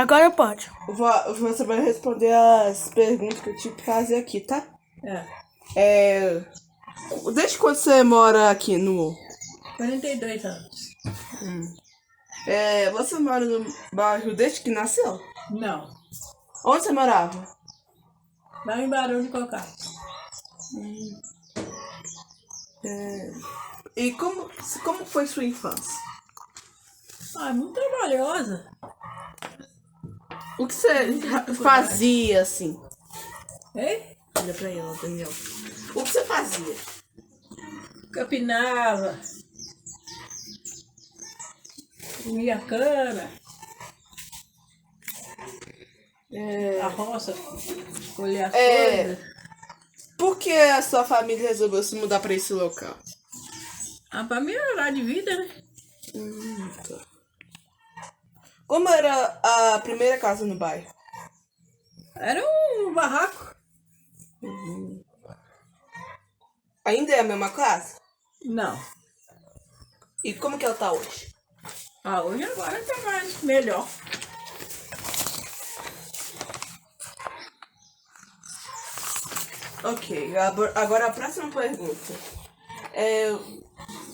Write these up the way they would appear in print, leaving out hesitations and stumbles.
Agora pode. Você vai responder as perguntas que eu tive que fazer aqui, tá? Desde quando você mora aqui no morro? 42 anos. Você mora no bairro desde que nasceu? Não. Onde você morava? Lá em Barão de Cocais. E como foi sua infância? Muito trabalhosa. O que você fazia assim? Hein? Olha pra ela, Daniel. O que você fazia? Capinava. Comia cana. A roça. Colher as coisas. Por que a sua família resolveu se mudar pra esse local? Pra melhorar de vida, né? Tá. Como era a primeira casa no bairro? Era um barraco. Ainda é a mesma casa? Não. E como que ela tá hoje? Hoje agora tá mais melhor. Ok, agora a próxima pergunta.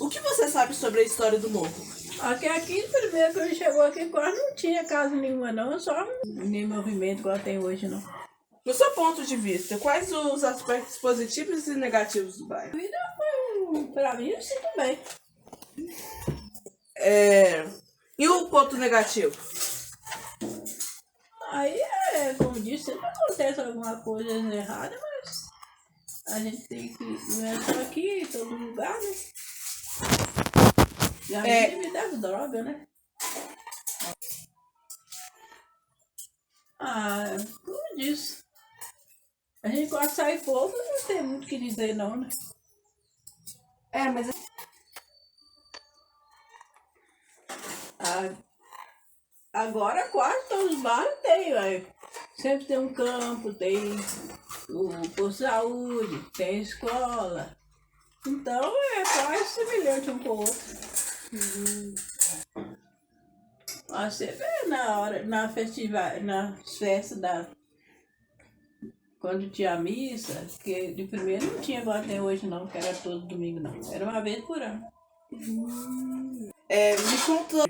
O que você sabe sobre a história do morro? Aqui, primeiro que ele chegou aqui, quase não tinha casa nenhuma não, só nem movimento igual tem hoje não. No seu ponto de vista, quais os aspectos positivos e negativos do bairro? A vida foi, pra mim, eu sinto bem. E o ponto negativo? Aí, como disse, sempre acontece alguma coisa errada, mas a gente tem que, não é só aqui, em todo lugar, né? E a gente me dá droga, né? Como disse, a gente gosta de sair pouco, não tem muito o que dizer não, né? Mas... Agora quase todos os bairros tem, velho. Sempre tem um campo, tem o posto de saúde, tem escola. Então é quase semelhante um com o outro. Você vê nas festas quando tinha missa, que de primeiro não tinha igual tem hoje não, que era todo domingo não. Era uma vez por ano. Me conta.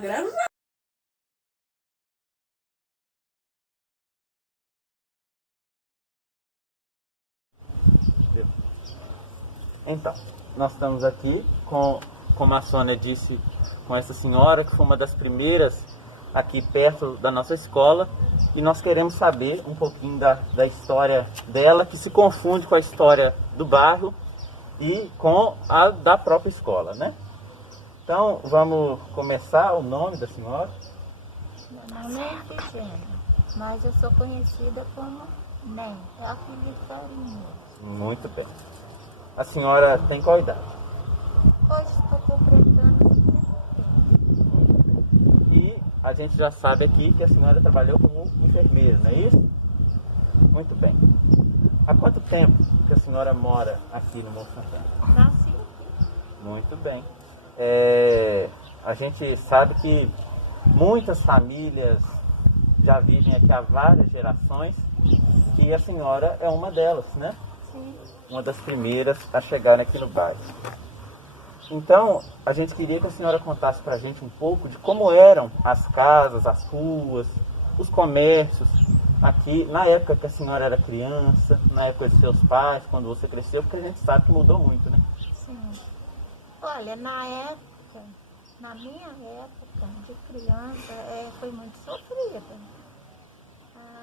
Graças a Então, nós estamos aqui como a Sônia disse, com essa senhora que foi uma das primeiras aqui perto da nossa escola, e nós queremos saber um pouquinho da história dela, que se confunde com a história do bairro e com a da própria escola, né? Então, vamos começar. O nome da senhora? Meu nome é Efigênia, mas eu sou conhecida como Nem, é a filha de carinho. Muito bem. A senhora tem qual idade? Hoje estou completando 50. E a gente já sabe aqui que a senhora trabalhou como enfermeira, não é isso? Muito bem. Há quanto tempo que a senhora mora aqui no Morro Santana? Nasci aqui. Muito bem. A gente sabe que muitas famílias já vivem aqui há várias gerações e a senhora é uma delas, né? Sim. Uma das primeiras a chegar aqui no bairro. Então, a gente queria que a senhora contasse para a gente um pouco de como eram as casas, as ruas, os comércios aqui, na época que a senhora era criança, na época de seus pais, quando você cresceu, porque a gente sabe que mudou muito, né? Sim. Olha, na minha época de criança, foi muito sofrida.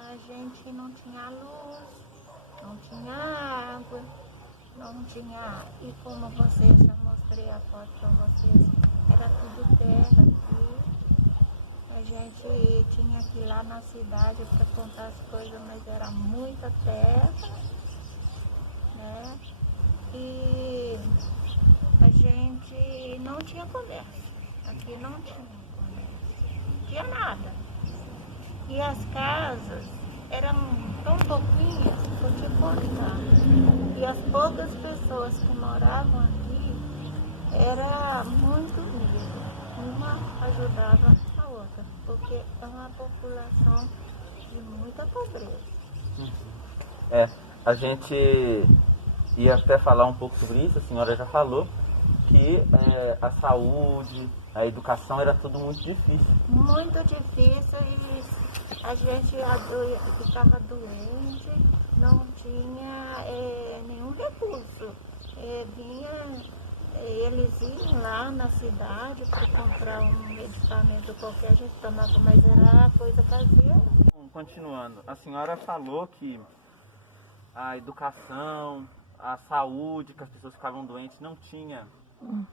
A gente não tinha luz, não tinha água, não tinha... E como vocês, já mostrei a foto para vocês, era tudo terra aqui. A gente tinha que ir lá na cidade para contar as coisas, mas era muita terra, né? E a gente não tinha comércio. Aqui não tinha comércio. Não tinha nada. E as casas eram tão pouquinhas, vou te contar. E as poucas pessoas que moravam aqui era muito unida. Uma ajudava a outra. falta, porque é uma população de muita pobreza. A gente ia até falar um pouco sobre isso, a senhora já falou, que a saúde, a educação era tudo muito difícil. Muito difícil e a gente ficava doente, não tinha nenhum recurso. Eles iam lá na cidade para comprar um medicamento qualquer, a gente tomava, mas era coisa caseira. Continuando, a senhora falou que a educação, a saúde, que as pessoas ficavam doentes, não tinha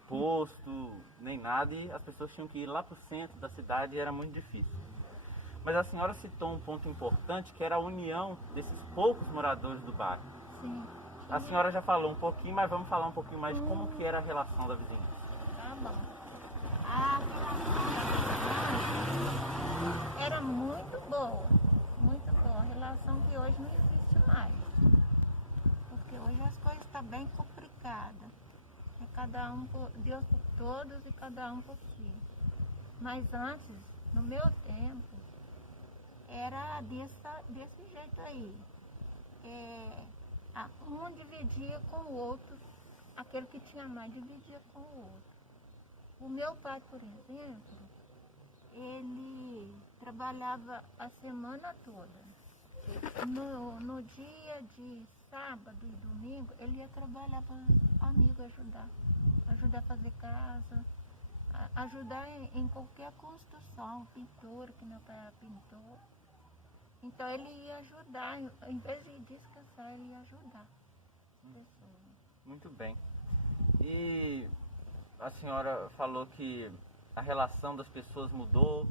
posto, nem nada, e as pessoas tinham que ir lá para o centro da cidade e era muito difícil. Mas a senhora citou um ponto importante, que era a união desses poucos moradores do bairro. Sim. A senhora já falou um pouquinho, mas vamos falar um pouquinho mais de como que era a relação da vizinhança. Tá bom. A relação era muito boa, relação que hoje não existe mais. Porque hoje as coisas estão bem complicadas. É cada um por Deus por todos e cada um por si. Mas antes, no meu tempo, era desse jeito aí. Um dividia com o outro, aquele que tinha mais dividia com o outro. O meu pai, por exemplo, ele trabalhava a semana toda. No dia de sábado e domingo, ele ia trabalhar para amigo ajudar a fazer casa, ajudar em qualquer construção, pintura, que meu pai era pintor. Então ele ia ajudar, em vez de descansar, ele ia ajudar as pessoas. Muito bem. E a senhora falou que a relação das pessoas mudou,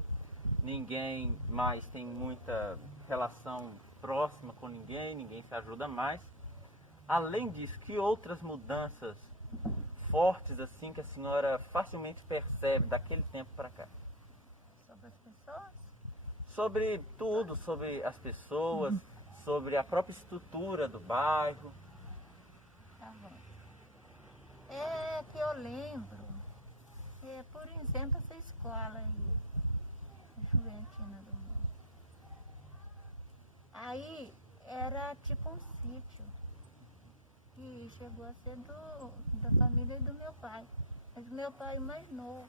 ninguém mais tem muita relação próxima com ninguém se ajuda mais. Além disso, que outras mudanças fortes assim que a senhora facilmente percebe daquele tempo para cá? Sobre as pessoas? Sobre tudo, sobre as pessoas, sobre a própria estrutura do bairro. Tá bom. É que eu lembro, por exemplo, essa escola aí, Juventina do Mundo. Aí era tipo um sítio, que chegou a ser da família do meu pai. Mas o meu pai é o mais novo.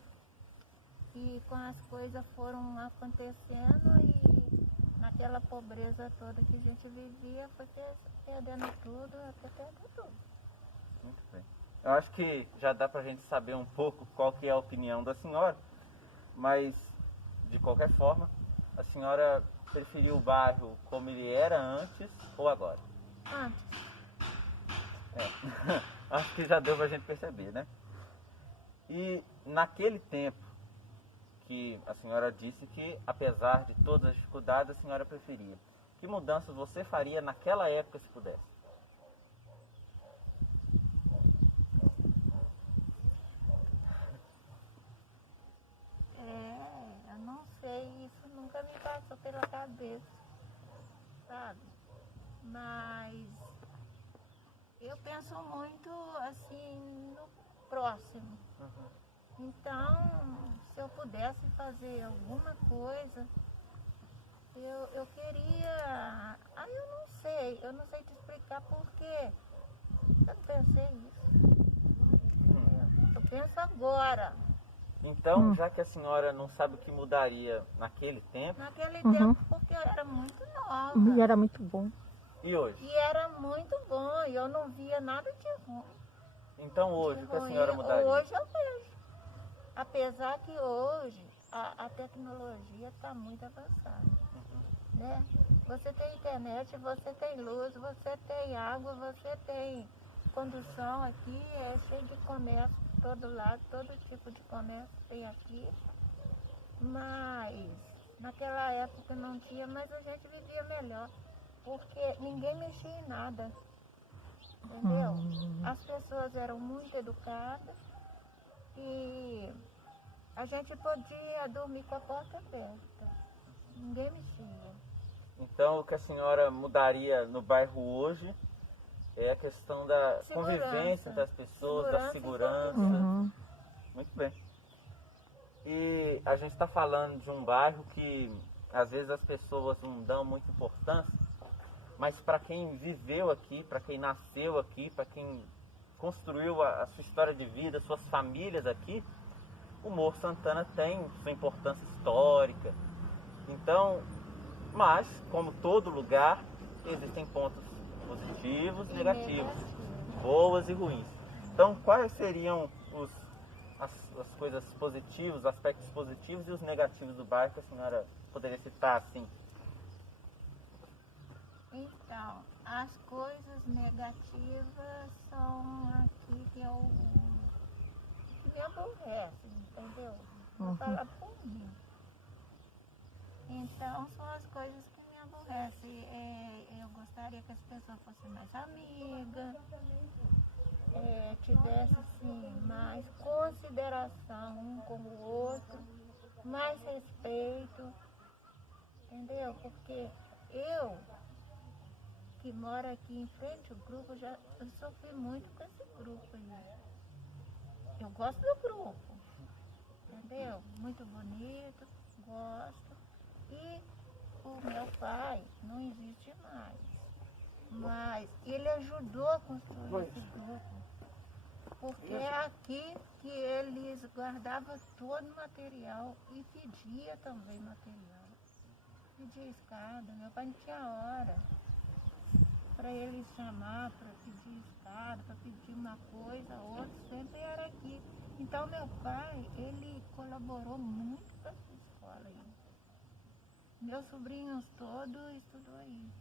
E com as coisas foram acontecendo e naquela pobreza toda que a gente vivia, foi perdendo tudo, até perder tudo. Muito bem. Eu acho que já dá pra gente saber um pouco qual que é a opinião da senhora, mas de qualquer forma, a senhora preferiu o bairro como ele era antes ou agora? Antes. Acho que já deu pra gente perceber, né? E naquele tempo que a senhora disse que, apesar de todas as dificuldades, a senhora preferia, que mudanças você faria naquela época se pudesse? Eu não sei, isso nunca me passou pela cabeça, sabe? Mas eu penso muito assim no próximo. Então, se eu pudesse fazer alguma coisa, eu queria. Eu não sei te explicar porque eu não pensei isso. Eu penso agora. Então, já que a senhora não sabe o que mudaria naquele tempo, Naquele tempo, porque eu era muito nova. E era muito bom. e hoje? E era muito bom, e eu não via nada de ruim. Então hoje, o que a ruim. senhora mudaria? Hoje eu vejo. Apesar que hoje a tecnologia está muito avançada. Né? Você tem internet, você tem luz, você tem água, você tem condução aqui, é cheio de comércio de todo lado, todo tipo de comércio tem aqui. Mas naquela época não tinha, mas a gente vivia melhor, porque ninguém mexia em nada. Entendeu? As pessoas eram muito educadas e a gente podia dormir com a porta aberta. Ninguém mexia. Então, o que a senhora mudaria no bairro hoje é a questão da Segurança. convivência das pessoas, da segurança. Segurança. Muito bem. E a gente está falando de um bairro que às vezes as pessoas não dão muita importância, mas para quem viveu aqui, para quem nasceu aqui, para quem construiu a sua história de vida, suas famílias aqui, o Morro Santana tem sua importância histórica. Então, mas, como todo lugar, existem pontos positivos e negativos, boas e ruins. Então, quais seriam as coisas positivas, os aspectos positivos e os negativos do bairro que a senhora poderia citar assim? Então, as coisas negativas são aqui que me aborrecem, entendeu? Vou falar por mim. Então, são as coisas que me aborrecem. Eu gostaria que as pessoas fossem mais amigas, tivesse assim, mais consideração um com o outro, mais respeito, entendeu? Porque eu, que moro aqui em frente ao grupo, eu sofri muito com esse grupo aí. Eu gosto do grupo, entendeu? Muito bonito, gosto. E o meu pai não existe mais, mas ele ajudou a construir esse grupo, porque é aqui que eles guardavam todo o material e pedia também material. Pedia escada, meu pai não tinha hora para ele chamar, para pedir escada, para pedir uma coisa, outra, sempre era aqui. Então meu pai, ele colaborou muito com essa escola aí. Meus sobrinhos todos estudou aí.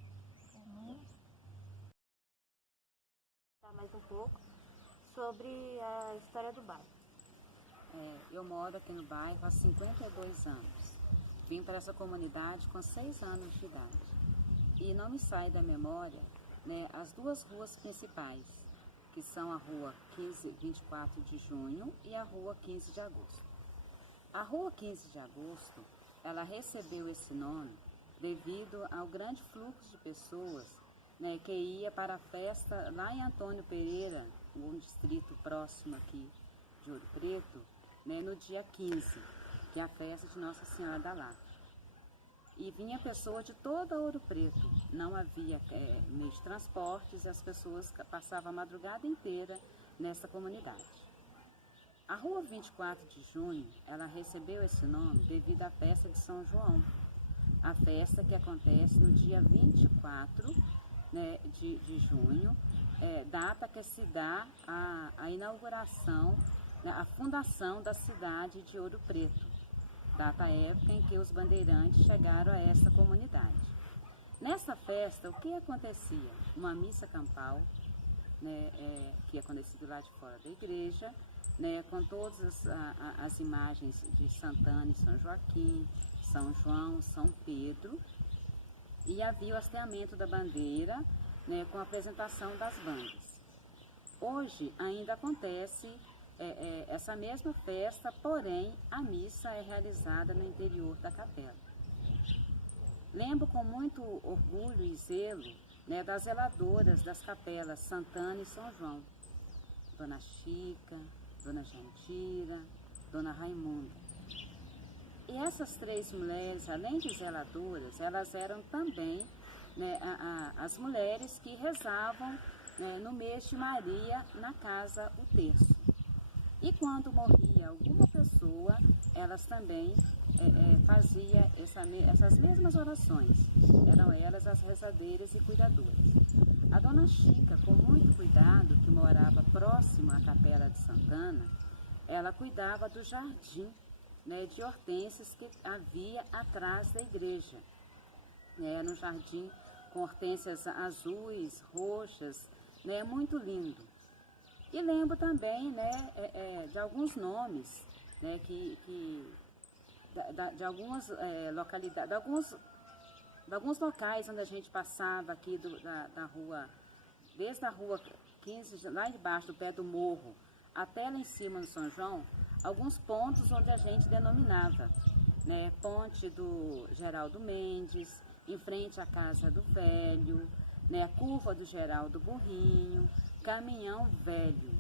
Mais um pouco sobre a história do bairro. Eu moro aqui no bairro há 52 anos. Vim para essa comunidade com 6 anos de idade. E não me sai da memória, né, as duas ruas principais, que são a rua 24 de junho e a rua 15 de agosto. A rua 15 de agosto, ela recebeu esse nome devido ao grande fluxo de pessoas, né, que ia para a festa lá em Antônio Pereira, um distrito próximo aqui de Ouro Preto, né, no dia 15, que é a festa de Nossa Senhora da Lapa. E vinha pessoas de toda Ouro Preto, não havia meio de transportes e as pessoas passavam a madrugada inteira nessa comunidade. A rua 24 de junho, ela recebeu esse nome devido à festa de São João, a festa que acontece no dia 24, né, de junho, data que se dá a inauguração, né, a fundação da cidade de Ouro Preto, data época em que os bandeirantes chegaram a essa comunidade. Nessa festa, o que acontecia? Uma missa campal, né, que acontecia lá de fora da igreja, né, com todas as imagens de Santana e São Joaquim, São João, São Pedro, e havia o hasteamento da bandeira, né, com a apresentação das bandas. Hoje ainda acontece essa mesma festa, porém a missa é realizada no interior da capela. Lembro com muito orgulho e zelo, né, das zeladoras das capelas Santana e São João, Dona Chica, Dona Jandira, Dona Raimunda. E essas 3 mulheres, além de zeladoras, elas eram também, né, as mulheres que rezavam, né, no mês de Maria na casa o terço. E quando morria alguma pessoa, elas também faziam essas mesmas orações. Eram elas as rezadeiras e cuidadoras. A Dona Chica, com muito cuidado, que morava próximo à Capela de Santana, ela cuidava do jardim, né, de hortênsias que havia atrás da igreja. Era um jardim com hortênsias azuis, roxas, né, muito lindo. E lembro também, né, de alguns nomes, né, de algumas localidades, de alguns locais onde a gente passava aqui da rua, desde a rua 15, lá embaixo do pé do morro, até lá em cima no São João, alguns pontos onde a gente denominava, né, Ponte do Geraldo Mendes, em frente à Casa do Velho, né, a Curva do Geraldo Burrinho, Caminhão Velho.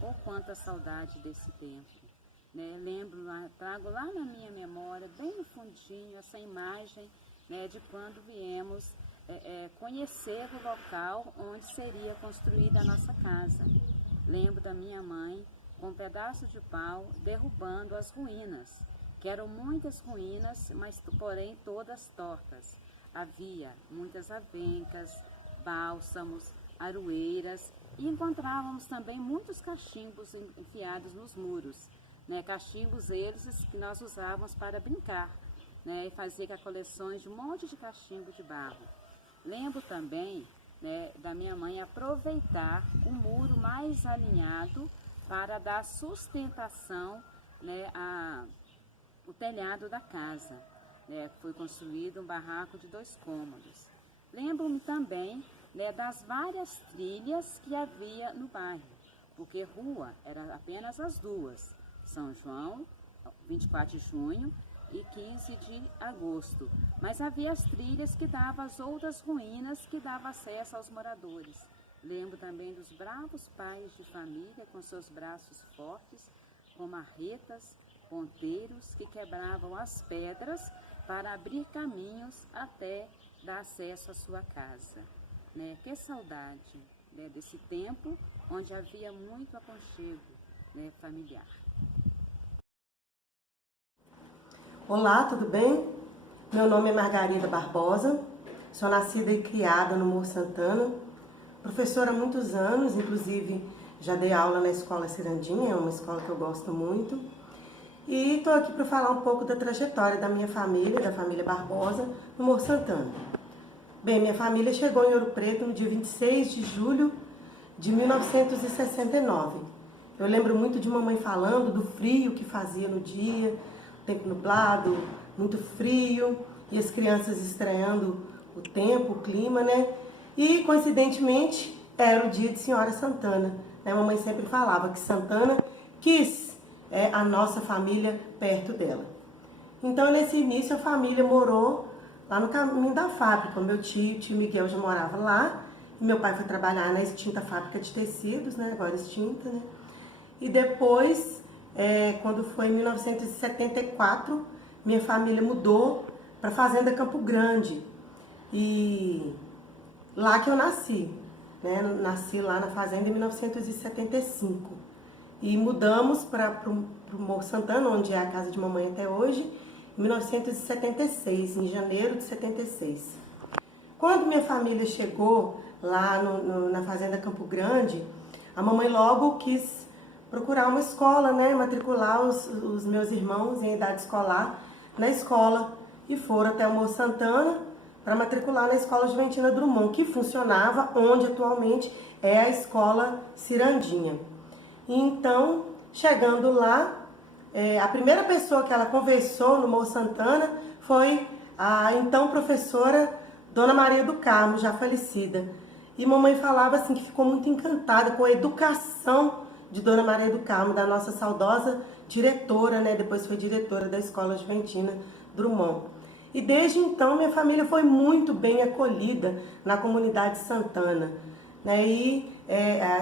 Oh, quanta saudade desse tempo, né? Lembro, trago lá na minha memória, bem no fundinho, essa imagem, né, de quando viemos conhecer o local onde seria construída a nossa casa. Lembro da minha mãe com um pedaço de pau derrubando as ruínas, que eram muitas ruínas, mas porém todas tortas. Havia muitas avencas, bálsamos, aroeiras e encontrávamos também muitos cachimbos enfiados nos muros, né? Cachimbos esses que nós usávamos para brincar, né? E fazia coleções de um monte de cachimbo de barro. Lembro também, né, da minha mãe aproveitar o muro mais alinhado para dar sustentação, né, o telhado da casa. Foi construído um barraco de 2 cômodos. Lembro-me também, né, das várias trilhas que havia no bairro, porque rua eram apenas as 2, São João, 24 de junho e 15 de agosto, mas havia as trilhas que davam às outras ruínas que davam acesso aos moradores. Lembro também dos bravos pais de família com seus braços fortes, com marretas, ponteiros que quebravam as pedras para abrir caminhos até dar acesso à sua casa. Né? Que saudade, né, desse tempo onde havia muito aconchego, né, familiar. Olá, tudo bem? Meu nome é Margarida Barbosa, sou nascida e criada no Morro Santana, professora há muitos anos, inclusive já dei aula na Escola Cirandinha, é uma escola que eu gosto muito. E estou aqui para falar um pouco da trajetória da minha família, da família Barbosa, no Morro Santana. Bem, minha família chegou em Ouro Preto no dia 26 de julho de 1969. Eu lembro muito de mamãe falando do frio que fazia no dia, tempo nublado, muito frio, e as crianças estranhando o tempo, o clima, né? E, coincidentemente, era o dia de Senhora Santana. Né? A mamãe sempre falava que Santana quis a nossa família perto dela. Então, nesse início, a família morou lá no caminho da fábrica. O meu tio Miguel já morava lá, e meu pai foi trabalhar na extinta fábrica de tecidos, né? Agora extinta, né? E depois, quando foi em 1974, minha família mudou para a Fazenda Campo Grande. E lá que eu nasci, né? Nasci lá na fazenda em 1975. E mudamos para o Morro Santana, onde é a casa de mamãe até hoje, em 1976, em janeiro de 76. Quando minha família chegou lá na Fazenda Campo Grande, a mamãe logo quis procurar uma escola, né? Matricular os meus irmãos em idade escolar na escola. E foram até o Morro Santana para matricular na Escola Juventina Drummond, que funcionava onde atualmente é a Escola Cirandinha. E então, chegando lá, a primeira pessoa que ela conversou no Morro Santana foi a então professora Dona Maria do Carmo, já falecida. E mamãe falava assim que ficou muito encantada com a educação de Dona Maria do Carmo, da nossa saudosa diretora, né? Depois foi diretora da Escola Juventina Drummond. E desde então minha família foi muito bem acolhida na comunidade Santana. Né? E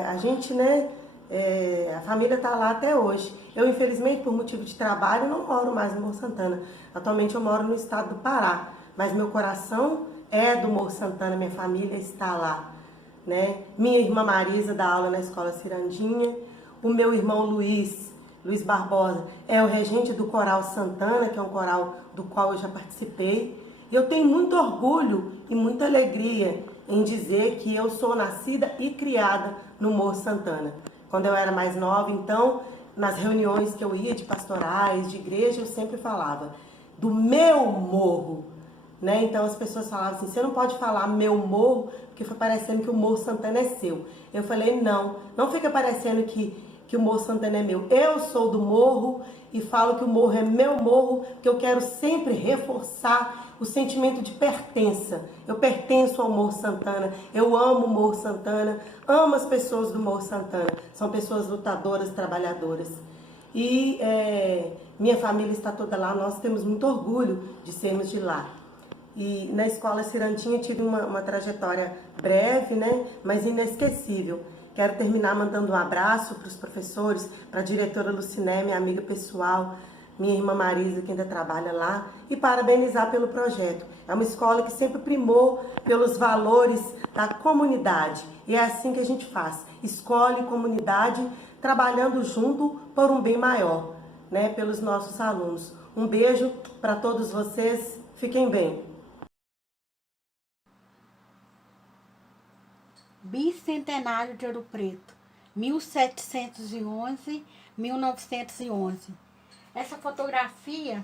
a gente, né? A família está lá até hoje. Eu, infelizmente, por motivo de trabalho, não moro mais no Morro Santana. Atualmente eu moro no estado do Pará, mas meu coração é do Morro Santana, minha família está lá. Né? Minha irmã Marisa dá aula na Escola Cirandinha, o meu irmão Luiz Barbosa é o regente do Coral Santana, que é um coral do qual eu já participei. E eu tenho muito orgulho e muita alegria em dizer que eu sou nascida e criada no Morro Santana. Quando eu era mais nova, então, nas reuniões que eu ia de pastorais, de igreja, eu sempre falava do meu morro. Né? Então as pessoas falavam assim, você não pode falar meu morro, porque foi parecendo que o Morro Santana é seu. Eu falei, não fica parecendo que o Morro Santana é meu. Eu sou do morro e falo que o morro é meu morro, porque eu quero sempre reforçar o sentimento de pertença. Eu pertenço ao Morro Santana, eu amo o Morro Santana, amo as pessoas do Morro Santana. São pessoas lutadoras, trabalhadoras. E minha família está toda lá, nós temos muito orgulho de sermos de lá. E na Escola Cirandinha tive uma trajetória breve, né, mas inesquecível. Quero terminar mandando um abraço para os professores, para a diretora Luciné, minha amiga pessoal, minha irmã Marisa, que ainda trabalha lá, e parabenizar pelo projeto. É uma escola que sempre primou pelos valores da comunidade. E é assim que a gente faz. Escola e comunidade trabalhando junto por um bem maior, né, pelos nossos alunos. Um beijo para todos vocês. Fiquem bem. Bicentenário de Ouro Preto, 1711-1911. Essa fotografia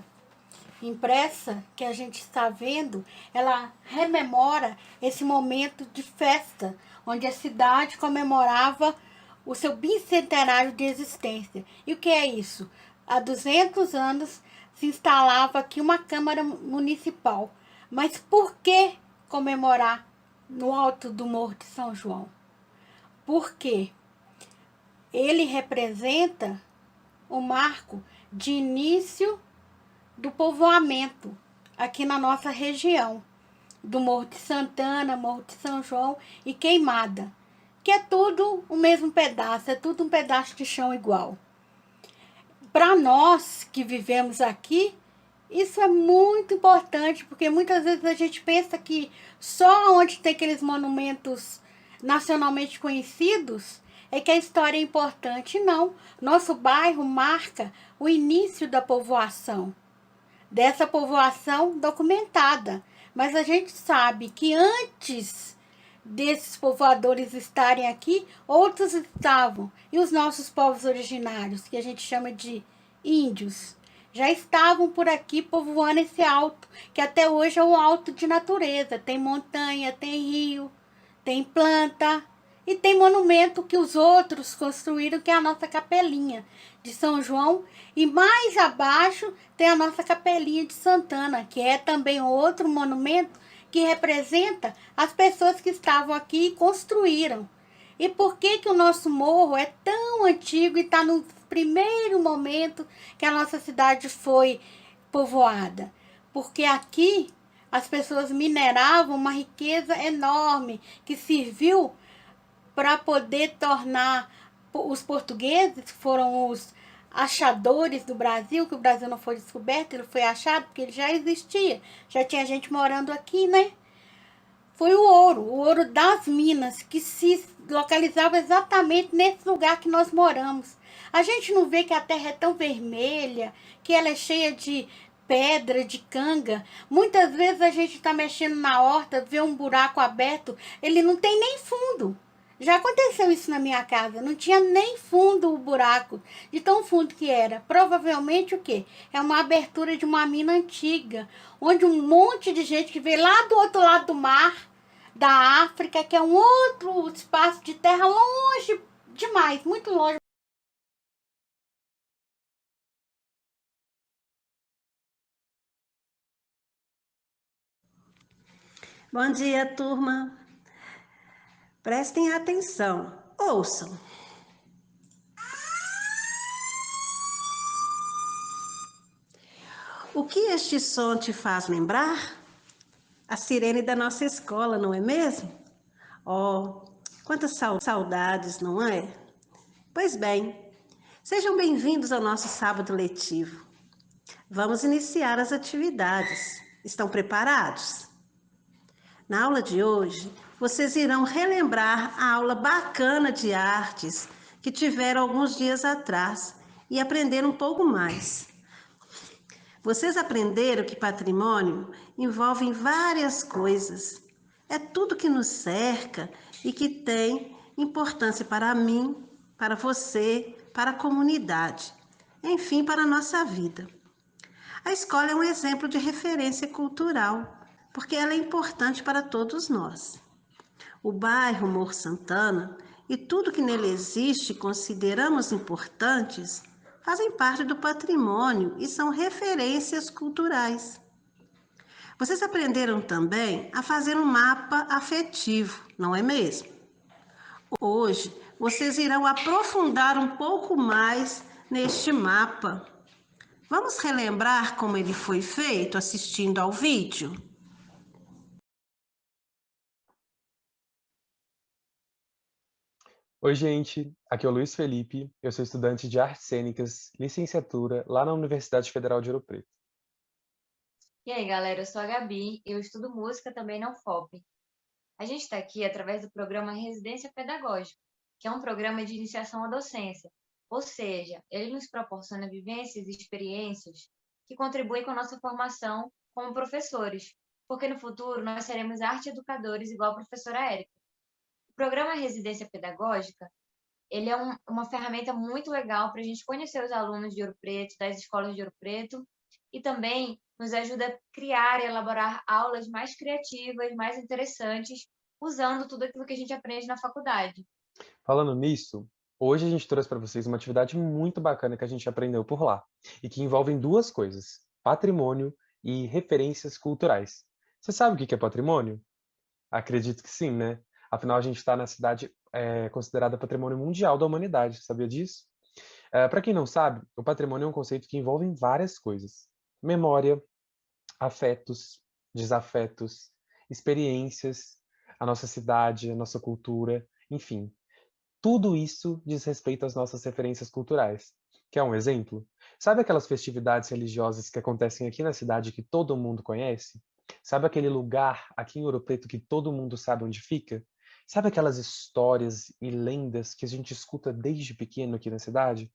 impressa que a gente está vendo, ela rememora esse momento de festa, onde a cidade comemorava o seu bicentenário de existência. E o que é isso? Há 200 anos se instalava aqui uma Câmara Municipal. Mas por que comemorar no alto do Morro de São João? Porque ele representa o marco de início do povoamento aqui na nossa região, do Morro de Santana, Morro de São João e Queimada, que é tudo o mesmo pedaço, é tudo um pedaço de chão igual. Para nós que vivemos aqui, isso é muito importante, porque muitas vezes a gente pensa que só onde tem aqueles monumentos nacionalmente conhecidos é que a história é importante. Não, nosso bairro marca o início da povoação, dessa povoação documentada. Mas a gente sabe que antes desses povoadores estarem aqui, outros estavam. E os nossos povos originários, que a gente chama de índios, já estavam por aqui povoando esse alto, que até hoje é um alto de natureza. Tem montanha, tem rio, tem planta e tem monumento que os outros construíram, que é a nossa capelinha de São João. E mais abaixo tem a nossa capelinha de Santana, que é também outro monumento que representa as pessoas que estavam aqui e construíram. E por que que o nosso morro é tão antigo e está no primeiro momento que a nossa cidade foi povoada? Porque aqui as pessoas mineravam uma riqueza enorme que serviu para poder tornar os portugueses, que foram os achadores do Brasil, que o Brasil não foi descoberto, ele foi achado porque ele já existia, já tinha gente morando aqui, né? Foi o ouro das minas, que se localizava exatamente nesse lugar que nós moramos. A gente não vê que a terra é tão vermelha, que ela é cheia de pedra, de canga. Muitas vezes a gente está mexendo na horta, vê um buraco aberto, ele não tem nem fundo. Já aconteceu isso na minha casa, não tinha nem fundo o buraco, de tão fundo que era. Provavelmente o quê? É uma abertura de uma mina antiga, onde um monte de gente que veio lá do outro lado do mar, da África, que é um outro espaço de terra longe demais, muito longe. Bom dia, turma. Prestem atenção, ouçam. O que este som te faz lembrar? A sirene da nossa escola, não é mesmo? Oh, quantas saudades, não é? Pois bem, sejam bem-vindos ao nosso sábado letivo. Vamos iniciar as atividades. Estão preparados? Na aula de hoje, vocês irão relembrar a aula bacana de artes que tiveram alguns dias atrás e aprender um pouco mais. Vocês aprenderam que patrimônio envolve várias coisas. É tudo que nos cerca e que tem importância para mim, para você, para a comunidade, enfim, para a nossa vida. A escola é um exemplo de referência cultural, porque ela é importante para todos nós. O bairro Morro Santana e tudo que nele existe consideramos importantes fazem parte do patrimônio e são referências culturais. Vocês aprenderam também a fazer um mapa afetivo, não é mesmo? Hoje, vocês irão aprofundar um pouco mais neste mapa. Vamos relembrar como ele foi feito assistindo ao vídeo? Oi, gente. Aqui é o Luiz Felipe. Eu sou estudante de Artes Cênicas, licenciatura, lá na Universidade Federal de Ouro Preto. E aí, galera, eu sou a Gabi e eu estudo música também na UFOP. A gente está aqui através do programa Residência Pedagógica, que é um programa de iniciação à docência, ou seja, ele nos proporciona vivências e experiências que contribuem com a nossa formação como professores, porque no futuro nós seremos arte educadores igual a professora Érica. O programa Residência Pedagógica, ele é uma ferramenta muito legal para a gente conhecer os alunos de Ouro Preto, das escolas de Ouro Preto, e também nos ajuda a criar e elaborar aulas mais criativas, mais interessantes, usando tudo aquilo que a gente aprende na faculdade. Falando nisso, hoje a gente trouxe para vocês uma atividade muito bacana que a gente aprendeu por lá e que envolvem duas coisas: patrimônio e referências culturais. Você sabe o que é patrimônio? Acredito que sim, né? Afinal, a gente está na cidade considerada Patrimônio Mundial da Humanidade, sabia disso? Para quem não sabe, o patrimônio é um conceito que envolve várias coisas: memória, afetos, desafetos, experiências, a nossa cidade, a nossa cultura, enfim. Tudo isso diz respeito às nossas referências culturais. Quer um exemplo? Sabe aquelas festividades religiosas que acontecem aqui na cidade que todo mundo conhece? Sabe aquele lugar aqui em Ouro Preto que todo mundo sabe onde fica? Sabe aquelas histórias e lendas que a gente escuta desde pequeno aqui na cidade?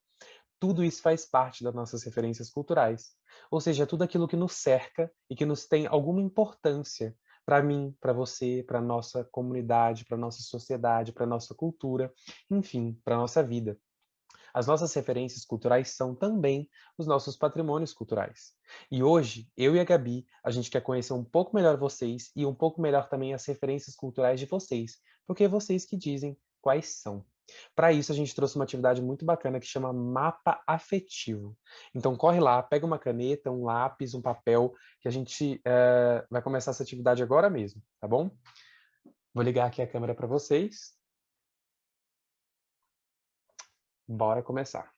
Tudo isso faz parte das nossas referências culturais. Ou seja, tudo aquilo que nos cerca e que nos tem alguma importância para mim, para você, para nossa comunidade, para nossa sociedade, para nossa cultura, enfim, para nossa vida. As nossas referências culturais são também os nossos patrimônios culturais. E hoje, eu e a Gabi, a gente quer conhecer um pouco melhor vocês e um pouco melhor também as referências culturais de vocês, porque é vocês que dizem quais são. Para isso, a gente trouxe uma atividade muito bacana que chama Mapa Afetivo. Então, corre lá, pega uma caneta, um lápis, um papel, que a gente vai começar essa atividade agora mesmo, tá bom? Vou ligar aqui a câmera para vocês. Bora começar.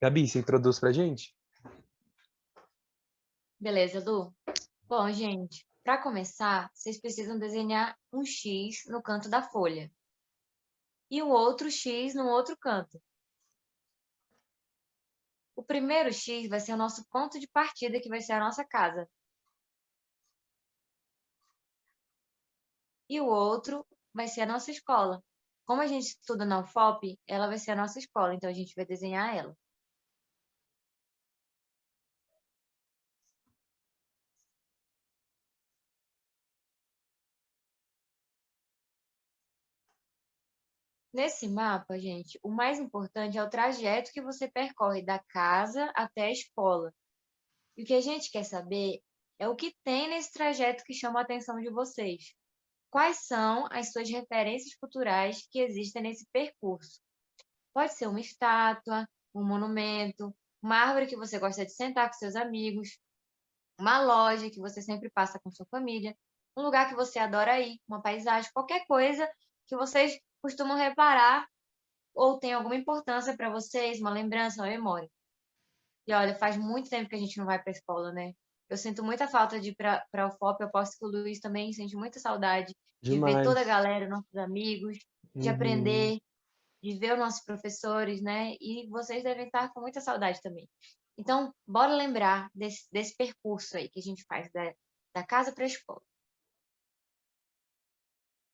Gabi, você introduz pra gente? Beleza, Lu? Bom, gente, para começar, vocês precisam desenhar um X no canto da folha e o outro X no outro canto. O primeiro X vai ser o nosso ponto de partida, que vai ser a nossa casa. E o outro vai ser a nossa escola. Como a gente estuda na UFOP, ela vai ser a nossa escola, então a gente vai desenhar ela. Nesse mapa, gente, o mais importante é o trajeto que você percorre da casa até a escola. E o que a gente quer saber é o que tem nesse trajeto que chama a atenção de vocês. Quais são as suas referências culturais que existem nesse percurso? Pode ser uma estátua, um monumento, uma árvore que você gosta de sentar com seus amigos, uma loja que você sempre passa com sua família, um lugar que você adora ir, uma paisagem, qualquer coisa que vocês costumam reparar ou tem alguma importância para vocês, uma lembrança, uma memória. E olha, faz muito tempo que a gente não vai para a escola, né? Eu sinto muita falta de ir para a UFOP, eu aposto que o Luiz também sente muita saudade de ver toda a Demais. galera, nossos amigos, de Uhum. aprender, de ver os nossos professores, né? E vocês devem estar com muita saudade também. Então, bora lembrar desse percurso aí que a gente faz da casa para a escola.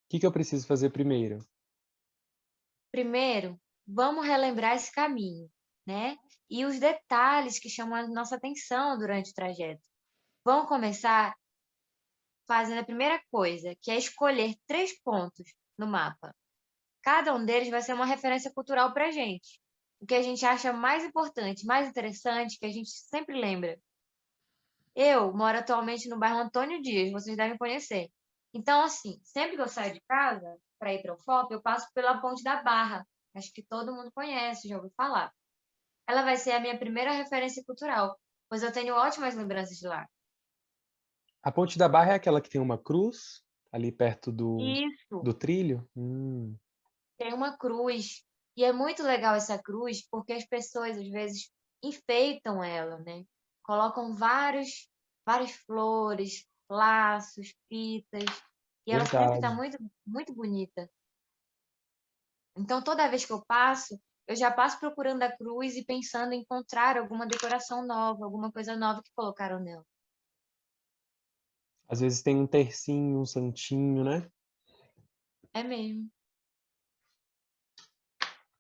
O que eu preciso fazer primeiro? Primeiro, vamos relembrar esse caminho, né? E os detalhes que chamam a nossa atenção durante o trajeto. Vamos começar fazendo a primeira coisa, que é escolher 3 pontos no mapa. Cada um deles vai ser uma referência cultural para a gente. O que a gente acha mais importante, mais interessante, que a gente sempre lembra. Eu moro atualmente no bairro Antônio Dias, vocês devem conhecer. Então, assim, sempre que eu saio de casa para ir para o FOP, eu passo pela Ponte da Barra. Acho que todo mundo conhece, já ouviu falar. Ela vai ser a minha primeira referência cultural, pois eu tenho ótimas lembranças de lá. A Ponte da Barra é aquela que tem uma cruz ali perto do, Isso, do trilho? tem uma cruz. E é muito legal essa cruz, porque as pessoas, às vezes, enfeitam ela, né? Colocam várias flores, laços, fitas. E ela sempre está Verdade. muito, muito bonita. Então, toda vez que eu já passo procurando a cruz e pensando em encontrar alguma decoração nova, alguma coisa nova que colocaram nela. Às vezes tem um tercinho, um santinho, né? É mesmo.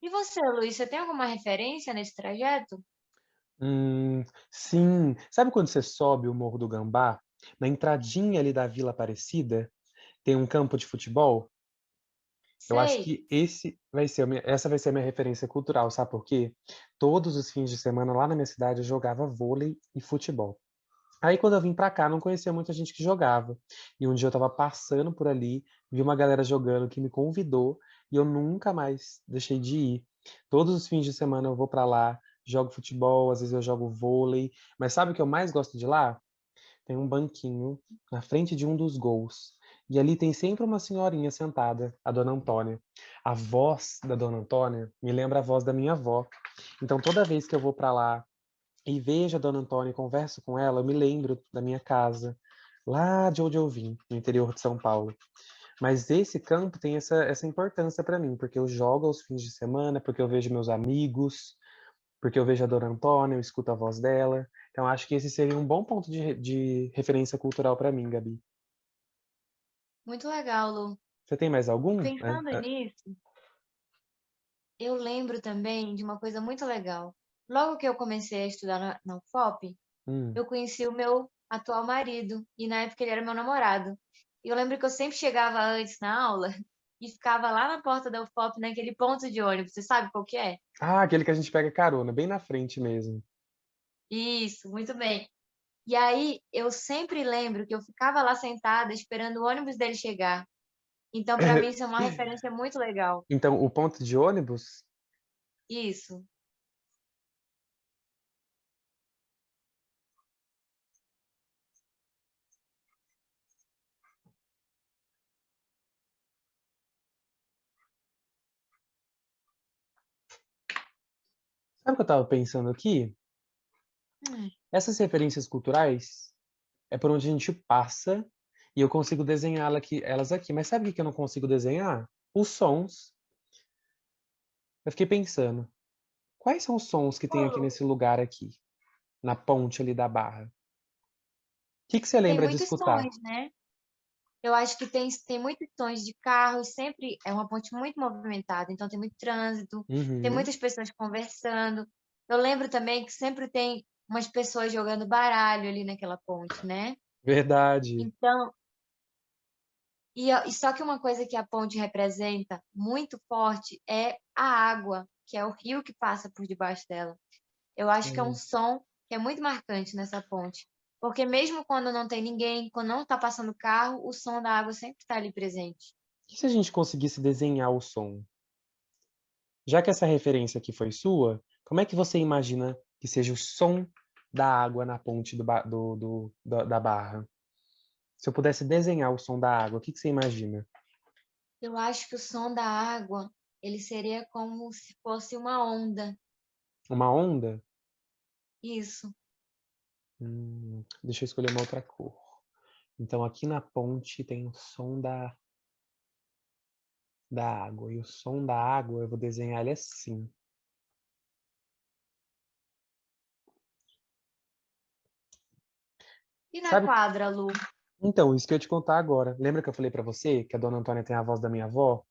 E você, Luiz, você tem alguma referência nesse trajeto? Sim. Sabe quando você sobe o Morro do Gambá? Na entradinha ali da Vila Aparecida, tem um campo de futebol? Eu acho Sei. que essa vai ser a minha referência cultural, sabe por quê? Todos os fins de semana lá na minha cidade eu jogava vôlei e futebol. Aí quando eu vim pra cá, não conhecia muita gente que jogava. E um dia eu estava passando por ali, vi uma galera jogando que me convidou e eu nunca mais deixei de ir. Todos os fins de semana eu vou pra lá, jogo futebol, às vezes eu jogo vôlei, mas sabe o que eu mais gosto de lá? Tem um banquinho na frente de um dos gols. E ali tem sempre uma senhorinha sentada, a Dona Antônia. A voz da Dona Antônia me lembra a voz da minha avó. Então toda vez que eu vou pra lá e vejo a Dona Antônia e converso com ela, eu me lembro da minha casa, lá de onde eu vim, no interior de São Paulo. Mas esse campo tem essa importância para mim, porque eu jogo aos fins de semana, porque eu vejo meus amigos, porque eu vejo a Dona Antônia, eu escuto a voz dela. Então acho que esse seria um bom ponto de referência cultural para mim, Gabi. Muito legal, Lu. Você tem mais E algum? pensando nisso, eu lembro também de uma coisa muito legal. Logo que eu comecei a estudar na UFOP, Hum. eu conheci o meu atual marido, e na época ele era meu namorado. E eu lembro que eu sempre chegava antes na aula e ficava lá na porta da UFOP, naquele ponto de ônibus. Você sabe qual que é? Ah, aquele que a gente pega carona, bem na frente mesmo. Isso, muito bem. E aí eu sempre lembro que eu ficava lá sentada esperando o ônibus dele chegar. Então, para mim, isso é uma referência muito legal. Então, o ponto de ônibus. Isso. Sabe o que eu estava pensando aqui? Hum, Essas referências culturais é por onde a gente passa e eu consigo elas aqui. Mas sabe o que eu não consigo desenhar? Os sons. Eu fiquei pensando, quais são os sons que tem aqui nesse lugar aqui, na ponte ali da Barra? O que que você tem lembra de muitos escutar? sons, né? Eu acho que tem muitos sons de carros, sempre é uma ponte muito movimentada, então tem muito trânsito, tem Uhum, muitas pessoas conversando. Eu lembro também que sempre tem umas pessoas jogando baralho ali naquela ponte, né? verdade. Então, e só que uma coisa que a ponte representa muito forte é a água, que é o rio que passa por debaixo dela. Eu acho que é um Hum. som que é muito marcante nessa ponte. Porque mesmo quando não tem ninguém, quando não está passando carro, o som da água sempre está ali presente. E se a gente conseguisse desenhar o som? Já que essa referência aqui foi sua, como é que você imagina que seja o som da água na ponte da Barra? Se eu pudesse desenhar o som da água, o que que você imagina? Eu acho que o som da água, ele seria como se fosse uma onda. Uma onda? Isso. Deixa eu escolher uma outra cor. Então aqui na ponte tem o som da água. E o som da água eu vou desenhar ele assim. E na Sabe? quadra, Lu? Então, isso que eu ia te contar agora. Lembra que eu falei pra você que a Dona Antônia tem a voz da minha avó?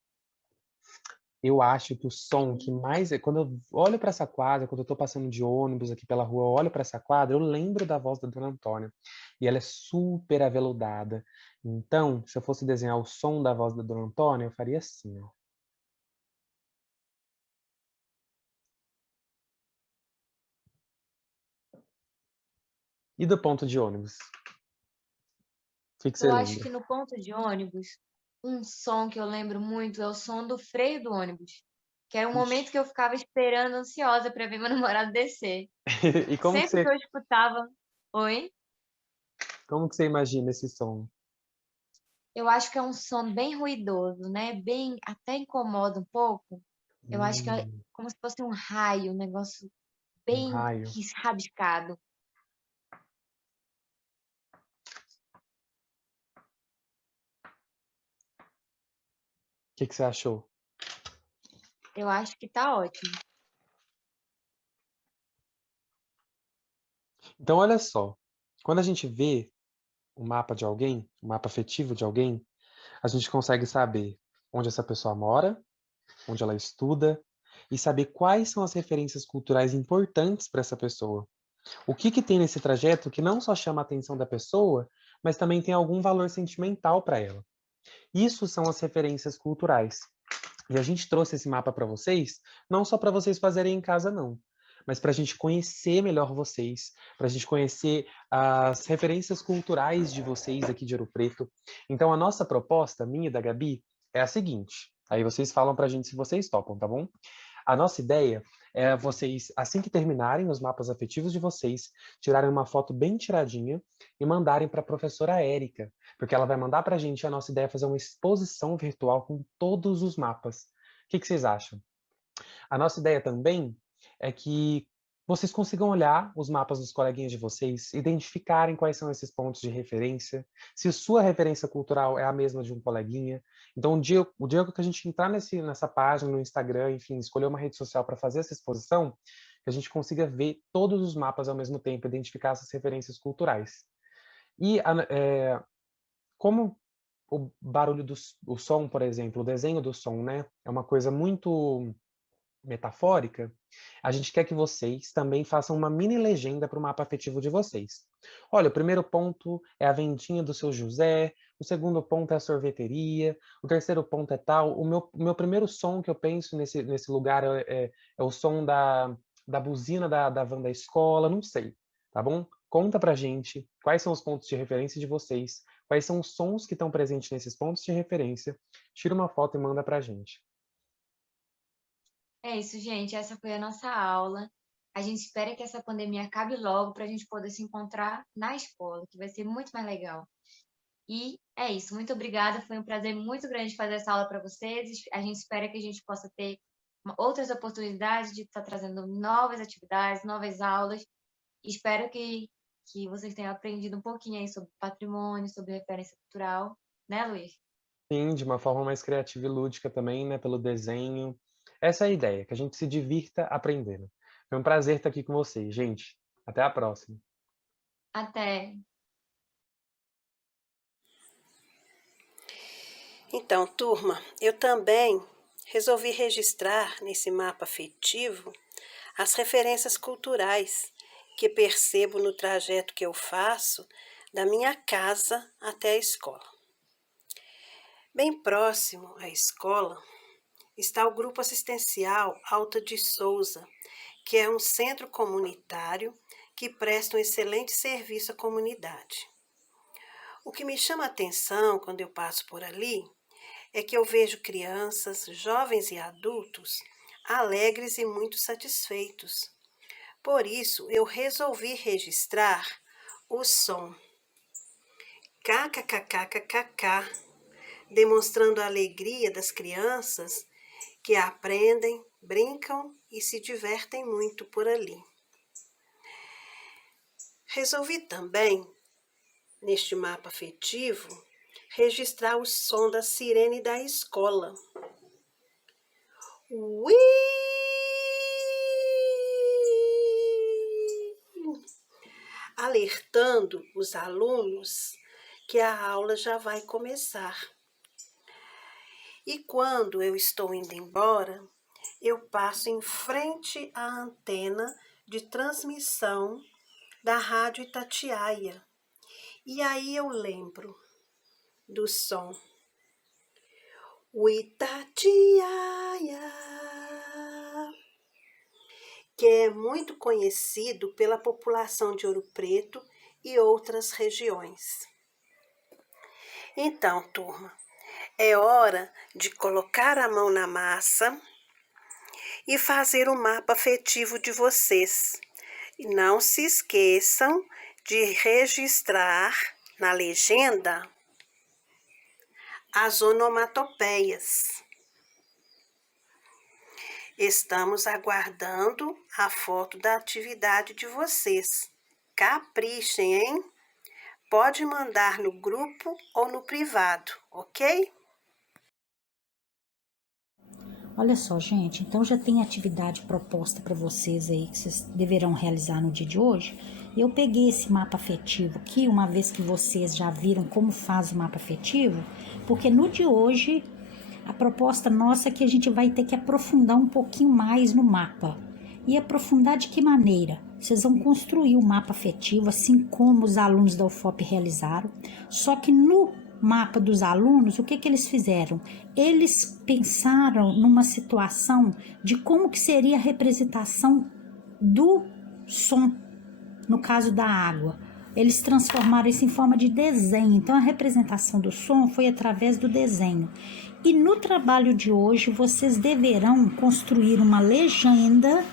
Eu acho que o som que mais. Quando eu olho pra essa quadra, quando eu tô passando de ônibus aqui pela rua, eu olho pra essa quadra, eu lembro da voz da Dona Antônia. E ela é super aveludada. Então, se eu fosse desenhar o som da voz da Dona Antônia, eu faria assim, ó. E do ponto de ônibus? O que que você Eu acho lembra? que no ponto de ônibus, um som que eu lembro muito é o som do freio do ônibus. Que era um Ixi. momento que eu ficava esperando, ansiosa para ver meu namorado descer. E Sempre que eu escutava. Oi? como que você imagina esse som? Eu acho que é um som bem ruidoso, né? Bem, até incomoda um pouco. Eu acho que é Hum, como se fosse um raio, um negócio um bem raio. rabiscado. O que que você achou? Eu acho que tá ótimo. Então, olha só, quando a gente vê o mapa de alguém, o mapa afetivo de alguém, a gente consegue saber onde essa pessoa mora, onde ela estuda e saber quais são as referências culturais importantes para essa pessoa. O que que tem nesse trajeto que não só chama a atenção da pessoa, mas também tem algum valor sentimental para ela. Isso são as referências culturais. E a gente trouxe esse mapa para vocês, não só para vocês fazerem em casa, não, mas para a gente conhecer melhor vocês, para a gente conhecer as referências culturais de vocês aqui de Ouro Preto. Então, a nossa proposta, minha e da Gabi, é a seguinte. Aí vocês falam para a gente se vocês topam, tá bom? A nossa ideia é vocês, assim que terminarem os mapas afetivos de vocês, tirarem uma foto bem tiradinha e mandarem para a professora Érica, porque ela vai mandar para a gente. A nossa ideia é fazer uma exposição virtual com todos os mapas. O que vocês acham? A nossa ideia também é que vocês consigam olhar os mapas dos coleguinhas de vocês, identificarem quais são esses pontos de referência, se sua referência cultural é a mesma de um coleguinha. Então, o dia que a gente entrar nessa página, no Instagram, enfim, escolher uma rede social para fazer essa exposição, que a gente consiga ver todos os mapas ao mesmo tempo, identificar essas referências culturais. E como o barulho o som, por exemplo, o desenho do som, né, é uma coisa muito metafórica, a gente quer que vocês também façam uma mini legenda para o mapa afetivo de vocês. Olha, o primeiro ponto é a vendinha do seu José, o segundo ponto é a sorveteria, o terceiro ponto é tal. O meu primeiro som que eu penso nesse lugar é o som da buzina da van da escola, não sei, tá bom? Conta pra gente quais são os pontos de referência de vocês, quais são os sons que estão presentes nesses pontos de referência, tira uma foto e manda pra gente. É isso, gente. Essa foi a nossa aula. A gente espera que essa pandemia acabe logo para a gente poder se encontrar na escola, que vai ser muito mais legal. E é isso. Muito obrigada. Foi um prazer muito grande fazer essa aula para vocês. A gente espera que a gente possa ter outras oportunidades de estar trazendo novas atividades, novas aulas. E espero que vocês tenham aprendido um pouquinho aí sobre patrimônio, sobre referência cultural, né, Luiz? Sim, de uma forma mais criativa e lúdica também, né, pelo desenho. Essa é a ideia, que a gente se divirta aprendendo. Foi um prazer estar aqui com vocês, gente. Até a próxima. Até! Então, turma, eu também resolvi registrar nesse mapa afetivo as referências culturais que percebo no trajeto que eu faço da minha casa até a escola. Bem próximo à escola está o Grupo Assistencial Alta de Souza, que é um centro comunitário que presta um excelente serviço à comunidade. O que me chama a atenção quando eu passo por ali é que eu vejo crianças, jovens e adultos alegres e muito satisfeitos. Por isso, eu resolvi registrar o som kkkkk, demonstrando a alegria das crianças que aprendem, brincam e se divertem muito por ali. Resolvi também, neste mapa afetivo, registrar o som da sirene da escola. Ui! Alertando os alunos que a aula já vai começar. E quando eu estou indo embora, eu passo em frente à antena de transmissão da Rádio Itatiaia. E aí eu lembro do som. O Itatiaia, que é muito conhecido pela população de Ouro Preto e outras regiões. Então, turma, é hora de colocar a mão na massa e fazer o mapa afetivo de vocês. E não se esqueçam de registrar na legenda as onomatopeias. Estamos aguardando a foto da atividade de vocês. Caprichem, hein? Pode mandar no grupo ou no privado, ok? Olha só, gente, então já tem atividade proposta para vocês aí que vocês deverão realizar no dia de hoje. Eu peguei esse mapa afetivo aqui, uma vez que vocês já viram como faz o mapa afetivo, porque no de hoje a proposta nossa é que a gente vai ter que aprofundar um pouquinho mais no mapa. E aprofundar de que maneira? Vocês vão construir o mapa afetivo, assim como os alunos da UFOP realizaram, só que no mapa dos alunos, o que eles fizeram? Eles pensaram numa situação de como que seria a representação do som, no caso da água. Eles transformaram isso em forma de desenho, então a representação do som foi através do desenho. E no trabalho de hoje, vocês deverão construir uma legenda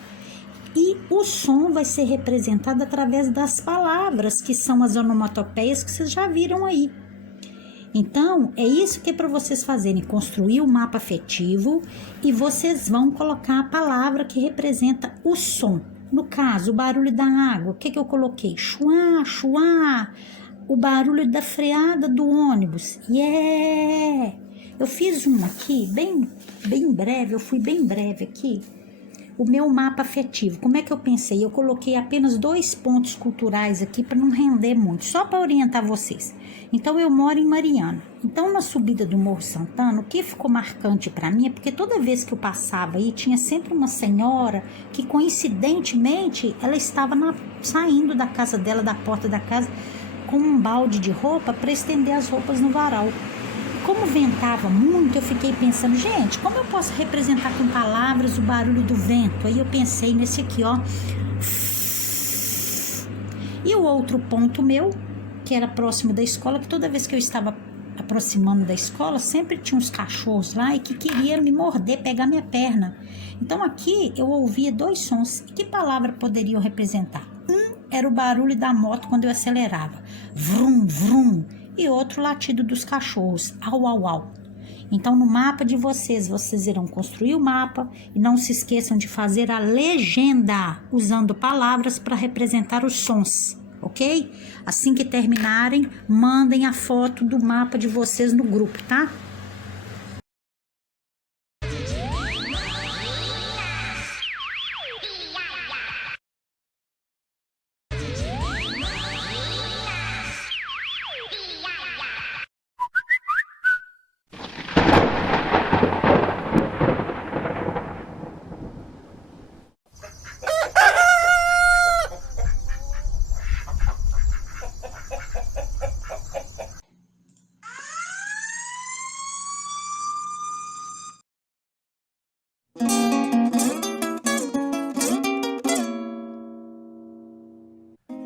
e o som vai ser representado através das palavras, que são as onomatopeias que vocês já viram aí. Então, é isso que é para vocês fazerem, construir o mapa afetivo e vocês vão colocar a palavra que representa o som. No caso, o barulho da água, o que eu coloquei? Chuá, chuá, o barulho da freada do ônibus. Yeah! Eu fiz um aqui, bem breve, eu fui bem breve aqui. O meu mapa afetivo, como é que eu pensei? Eu coloquei apenas 2 pontos culturais aqui para não render muito, só para orientar vocês. Então, eu moro em Mariana. Então, na subida do Morro Santana, o que ficou marcante para mim é porque toda vez que eu passava aí, tinha sempre uma senhora que, coincidentemente, ela estava saindo da casa dela, da porta da casa, com um balde de roupa para estender as roupas no varal. Como ventava muito, eu fiquei pensando, gente, como eu posso representar com palavras o barulho do vento? Aí eu pensei nesse aqui, ó. E o outro ponto meu, que era próximo da escola, que toda vez que eu estava aproximando da escola, sempre tinha uns cachorros lá e que queriam me morder, pegar minha perna. Então aqui eu ouvia 2 sons. E que palavra poderiam representar? Um era o barulho da moto quando eu acelerava. Vrum, vrum. E outro latido dos cachorros, au, au, au. Então, no mapa de vocês irão construir o mapa e não se esqueçam de fazer a legenda, usando palavras para representar os sons, ok? Assim que terminarem, mandem a foto do mapa de vocês no grupo, tá?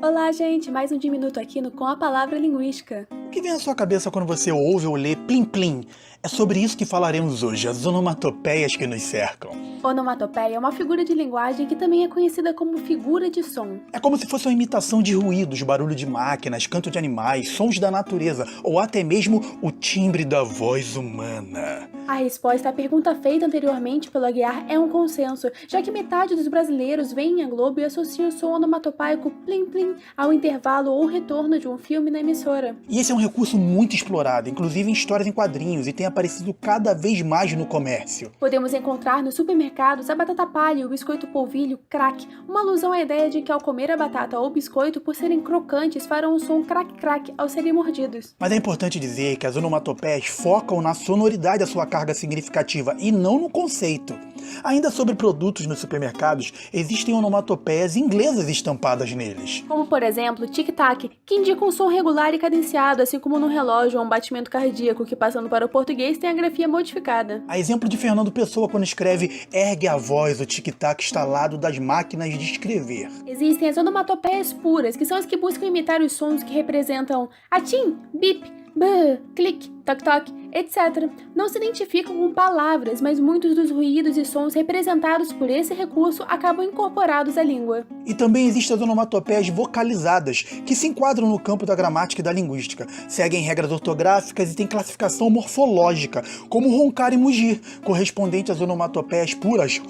Olá, gente! Mais um diminuto aqui no Com a Palavra Linguística. O que vem à sua cabeça quando você ouve ou lê plim plim? É sobre isso que falaremos hoje, as onomatopeias que nos cercam. Onomatopeia é uma figura de linguagem que também é conhecida como figura de som. É como se fosse uma imitação de ruídos, barulho de máquinas, canto de animais, sons da natureza ou até mesmo o timbre da voz humana. A resposta à pergunta feita anteriormente pelo Aguiar é um consenso, já que metade dos brasileiros veem a Globo e associa o som onomatopaico plim plim ao intervalo ou retorno de um filme na emissora. E esse é um recurso muito explorado, inclusive em histórias em quadrinhos, e tem aparecido cada vez mais no comércio. Podemos encontrar nos supermercados a batata palha e o biscoito polvilho crack, uma alusão à ideia de que ao comer a batata ou biscoito, por serem crocantes, farão um som crack-crack ao serem mordidos. Mas é importante dizer que as onomatopeias focam na sonoridade da sua carga significativa e não no conceito. Ainda sobre produtos nos supermercados, existem onomatopeias inglesas estampadas neles. Como, por exemplo, tic-tac, que indica um som regular e cadenciado, assim como no relógio ou um batimento cardíaco, que passando para o português tem a grafia modificada. A exemplo de Fernando Pessoa quando escreve ergue a voz, o tic-tac instalado das máquinas de escrever. Existem as onomatopeias puras, que são as que buscam imitar os sons que representam atim, bip, bã, clique, toc-toc, etc. Não se identificam com palavras, mas muitos dos ruídos e sons representados por esse recurso acabam incorporados à língua. E também existem as onomatopeias vocalizadas, que se enquadram no campo da gramática e da linguística, seguem regras ortográficas e têm classificação morfológica, como roncar e mugir, correspondente às onomatopeias puras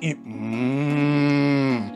e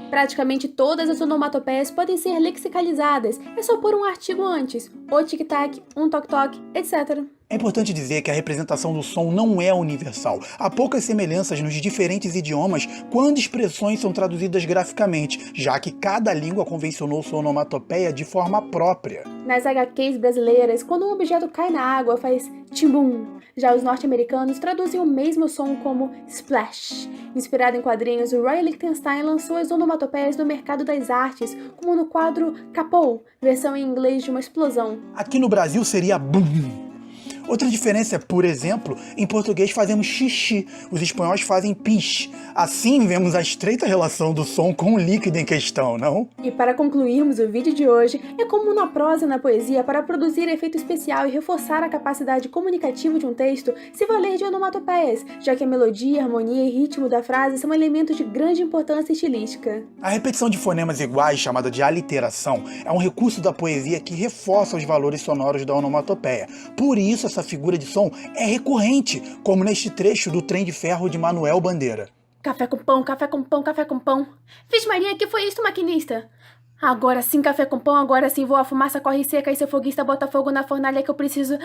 Praticamente todas as onomatopeias podem ser lexicalizadas, é só pôr um artigo antes, o tic-tac, um toc-toc, etc. É importante dizer que a representação do som não é universal. Há poucas semelhanças nos diferentes idiomas quando expressões são traduzidas graficamente, já que cada língua convencionou sua onomatopeia de forma própria. Nas HQs brasileiras, quando um objeto cai na água, faz timbum. Já os norte-americanos traduzem o mesmo som como splash. Inspirado em quadrinhos, o Roy Lichtenstein lançou as onomatopeias no mercado das artes, como no quadro Kapow, versão em inglês de uma explosão. Aqui no Brasil seria boom. Outra diferença é, por exemplo, em português fazemos xixi, os espanhóis fazem pis. Assim vemos a estreita relação do som com o líquido em questão, não? E para concluirmos o vídeo de hoje, é comum na prosa e na poesia, para produzir efeito especial e reforçar a capacidade comunicativa de um texto, se valer de onomatopeias, já que a melodia, harmonia e ritmo da frase são elementos de grande importância estilística. A repetição de fonemas iguais, chamada de aliteração, é um recurso da poesia que reforça os valores sonoros da onomatopeia. Por isso, essa figura de som é recorrente, como neste trecho do Trem de Ferro de Manuel Bandeira. Café com pão, café com pão, café com pão. Vixe Maria, que foi isso, maquinista? Agora sim, café com pão, agora sim, voa a fumaça, corre seca, e seu foguista bota fogo na fornalha que eu preciso.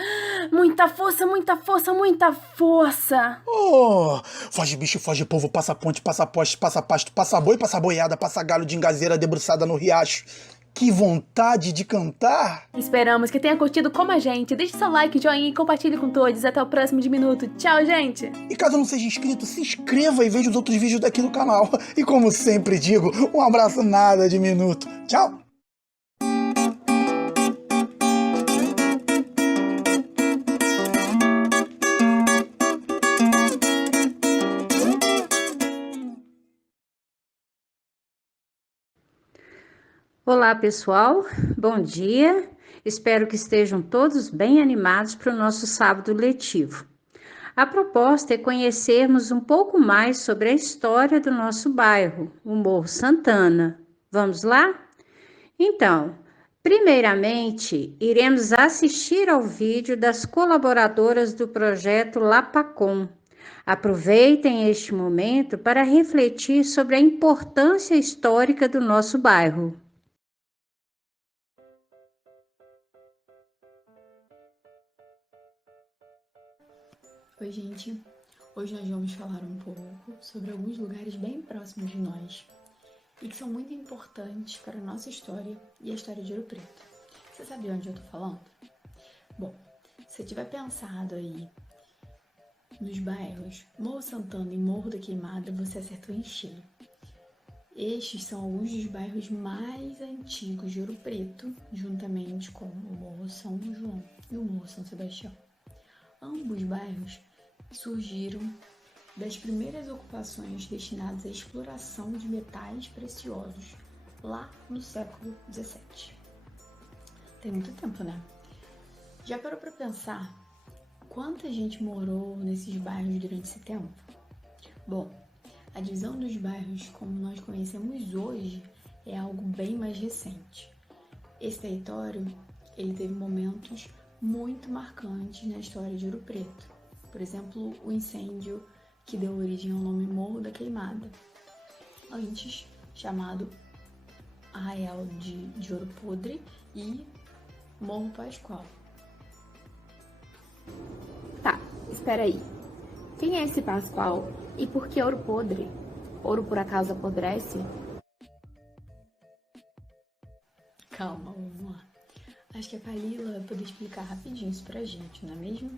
Muita força, muita força, muita força. Oh, foge bicho, foge povo, passa ponte, passa poste, passa pasto, passa boi, passa boiada, passa galho de engazeira debruçada no riacho. Que vontade de cantar! Esperamos que tenha curtido como a gente. Deixe seu like, joinha e compartilhe com todos. Até o próximo de minuto. Tchau, gente! E caso não seja inscrito, se inscreva e veja os outros vídeos daqui no canal. E como sempre digo, um abraço nada de minuto. Tchau! Olá pessoal, bom dia, espero que estejam todos bem animados para o nosso sábado letivo. A proposta é conhecermos um pouco mais sobre a história do nosso bairro, o Morro Santana. Vamos lá? Então, primeiramente, iremos assistir ao vídeo das colaboradoras do projeto Lapacom. Aproveitem este momento para refletir sobre a importância histórica do nosso bairro. Oi gente, hoje nós vamos falar um pouco sobre alguns lugares bem próximos de nós e que são muito importantes para a nossa história e a história de Ouro Preto. Você sabe onde eu tô falando? Bom, se você tiver pensado aí nos bairros Morro Santana e Morro da Queimada, você acertou em cheio. Estes são alguns dos bairros mais antigos de Ouro Preto, juntamente com o Morro São João e o Morro São Sebastião. Ambos bairros surgiram das primeiras ocupações destinadas à exploração de metais preciosos, lá no século XVII. Tem muito tempo, né? Já parou para pensar quanta gente morou nesses bairros durante esse tempo? Bom, a divisão dos bairros como nós conhecemos hoje é algo bem mais recente. Esse território, ele teve momentos muito marcantes na história de Ouro Preto. Por exemplo, o incêndio que deu origem ao nome Morro da Queimada, antes chamado Arraial de Ouro Podre e Morro Pascoal. Tá, espera aí. Quem é esse Pascoal e por que Ouro Podre? Ouro por acaso apodrece? Calma, vamos lá. Acho que a Kalila vai poder explicar rapidinho isso pra gente, não é mesmo?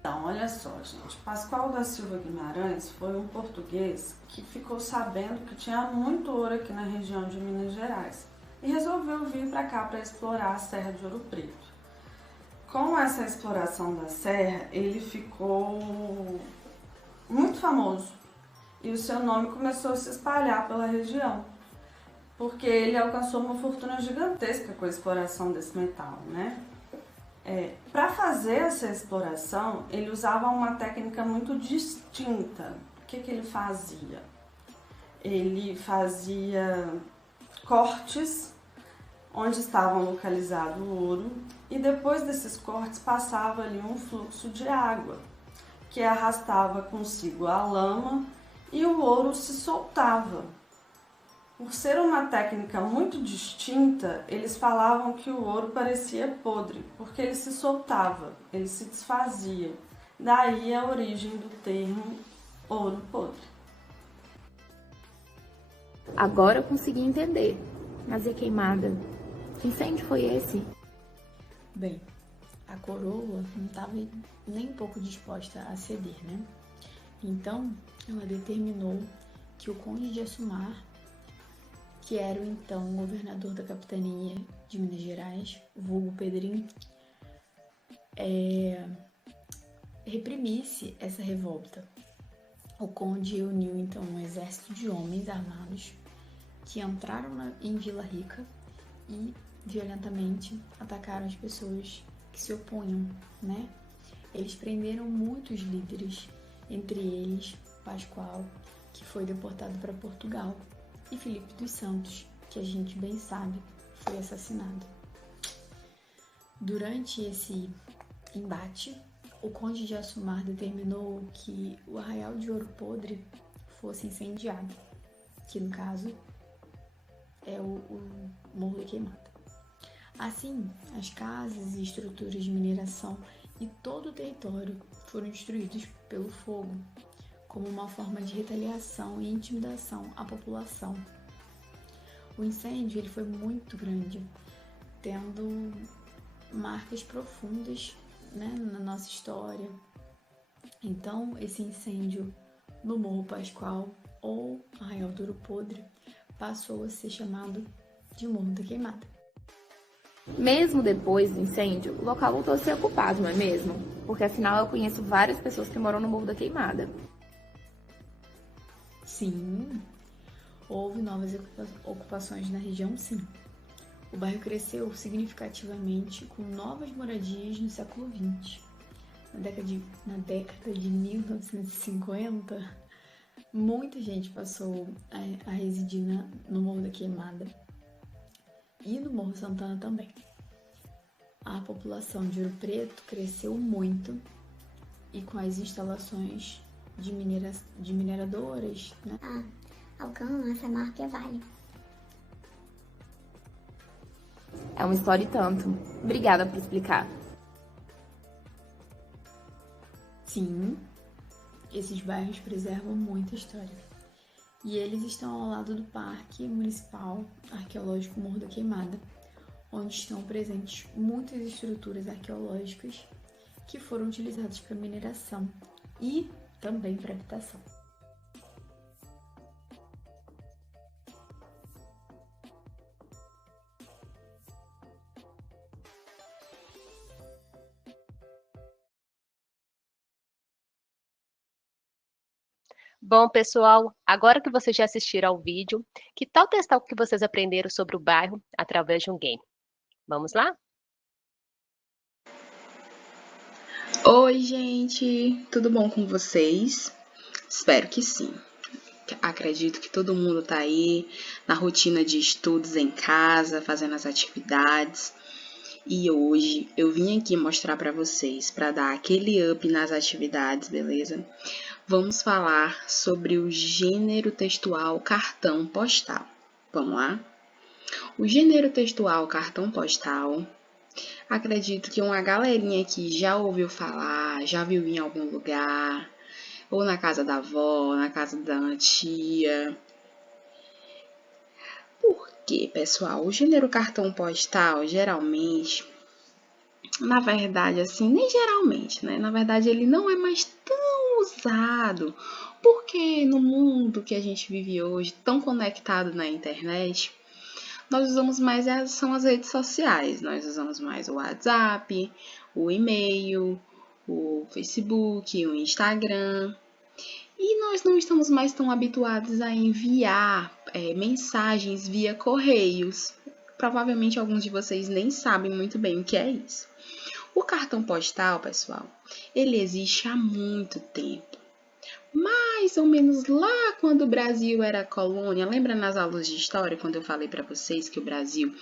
Então, olha só, gente. Pascoal da Silva Guimarães foi um português que ficou sabendo que tinha muito ouro aqui na região de Minas Gerais e resolveu vir para cá para explorar a Serra de Ouro Preto. Com essa exploração da serra, ele ficou muito famoso e o seu nome começou a se espalhar pela região, porque ele alcançou uma fortuna gigantesca com a exploração desse metal, né? Para fazer essa exploração, ele usava uma técnica muito distinta. O que ele fazia? Ele fazia cortes onde estavam localizado o ouro e depois desses cortes passava ali um fluxo de água que arrastava consigo a lama e o ouro se soltava. Por ser uma técnica muito distinta, eles falavam que o ouro parecia podre, porque ele se soltava, ele se desfazia. Daí a origem do termo ouro podre. Agora eu consegui entender. Mas e a queimada? Que incêndio foi esse? Bem, a coroa não estava nem um pouco disposta a ceder, né? Então, ela determinou que o conde de Assumar, que era o então governador da capitania de Minas Gerais, vulgo Pedrinho, reprimisse essa revolta. O conde reuniu então um exército de homens armados que entraram em Vila Rica e violentamente atacaram as pessoas que se opunham, né? Eles prenderam muitos líderes, entre eles Pascoal, que foi deportado para Portugal, e Filipe dos Santos, que a gente bem sabe, foi assassinado. Durante esse embate, o conde de Assumar determinou que o arraial de Ouro Podre fosse incendiado, que no caso é o Morro da Queimada. Assim, as casas e estruturas de mineração e todo o território foram destruídos pelo fogo, como uma forma de retaliação e intimidação à população. O incêndio ele foi muito grande, tendo marcas profundas, né, na nossa história. Então, esse incêndio no Morro Pascoal, ou Arraial do Ouro Podre, passou a ser chamado de Morro da Queimada. Mesmo depois do incêndio, o local voltou a ser ocupado, não é mesmo? Porque afinal eu conheço várias pessoas que moram no Morro da Queimada. Sim, houve novas ocupações na região, sim. O bairro cresceu significativamente com novas moradias no século XX. Na década de 1950, muita gente passou a residir no Morro da Queimada e no Morro Santana também. A população de Ouro Preto cresceu muito e com as instalações de mineradoras, né? Alcântara, Samarco e Vale. É uma história e tanto. Obrigada por explicar. Sim, esses bairros preservam muita história. E eles estão ao lado do Parque Municipal Arqueológico Morro da Queimada, onde estão presentes muitas estruturas arqueológicas que foram utilizadas para mineração e também para habitação. Bom, pessoal, agora que vocês já assistiram ao vídeo, que tal testar o que vocês aprenderam sobre o bairro através de um game? Vamos lá? Oi, gente! Tudo bom com vocês? Espero que sim. Acredito que todo mundo tá aí na rotina de estudos em casa, fazendo as atividades. E hoje eu vim aqui mostrar para vocês, para dar aquele up nas atividades, beleza? Vamos falar sobre o gênero textual cartão postal. Vamos lá? O gênero textual cartão postal, acredito que uma galerinha aqui já ouviu falar, já viu em algum lugar, ou na casa da avó, na casa da tia. Por quê, pessoal? O gênero cartão postal, geralmente, na verdade, assim, nem geralmente, né? Na verdade, ele não é mais tão usado, porque no mundo que a gente vive hoje, tão conectado na internet, nós usamos mais são as redes sociais. Nós usamos mais o WhatsApp, o e-mail, o Facebook, o Instagram. E nós não estamos mais tão habituados a enviar mensagens via correios. Provavelmente alguns de vocês nem sabem muito bem o que é isso. O cartão postal, pessoal, ele existe há muito tempo. Mais ou menos lá quando o Brasil era colônia. Lembra nas aulas de história quando eu falei para vocês que o Brasil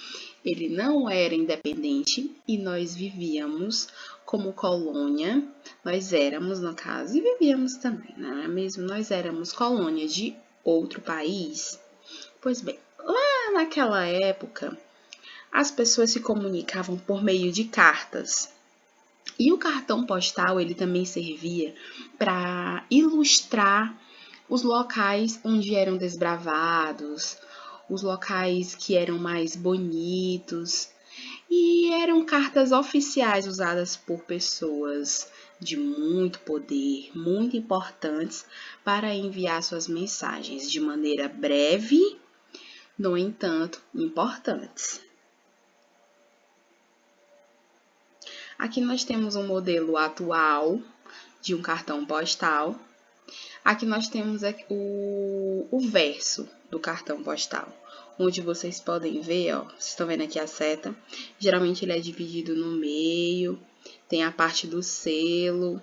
ele não era independente e nós vivíamos como colônia? Nós éramos, no caso, e vivíamos também, não é mesmo? Nós éramos colônia de outro país. Pois bem, naquela época, as pessoas se comunicavam por meio de cartas. E o cartão postal, ele também servia para ilustrar os locais onde eram desbravados, os locais que eram mais bonitos. E eram cartas oficiais usadas por pessoas de muito poder, muito importantes, para enviar suas mensagens de maneira breve, no entanto, importantes. Aqui nós temos um modelo atual de um cartão postal. Aqui nós temos o verso do cartão postal, onde vocês podem ver, ó, vocês estão vendo aqui a seta, geralmente ele é dividido no meio, tem a parte do selo,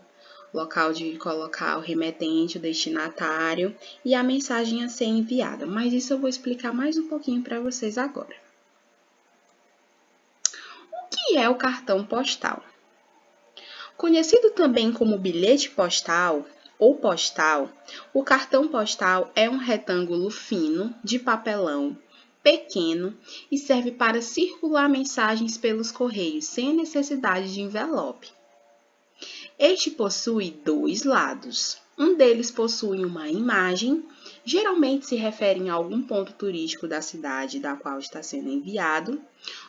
local de colocar o remetente, o destinatário e a mensagem a ser enviada, mas isso eu vou explicar mais um pouquinho para vocês agora. O que é o cartão postal? Conhecido também como bilhete postal ou postal, o cartão postal é um retângulo fino de papelão pequeno e serve para circular mensagens pelos correios sem necessidade de envelope. Este possui dois lados. Um deles possui uma imagem, geralmente se refere a algum ponto turístico da cidade da qual está sendo enviado.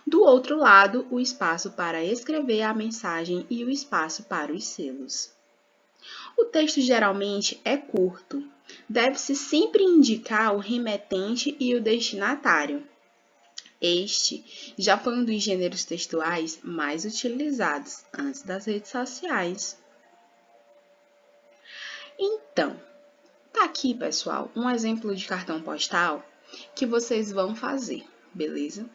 Do outro lado, o espaço para escrever a mensagem e o espaço para os selos. O texto geralmente é curto. Deve-se sempre indicar o remetente e o destinatário. Este já foi um dos gêneros textuais mais utilizados antes das redes sociais. Então, tá aqui, pessoal, um exemplo de cartão postal que vocês vão fazer, beleza?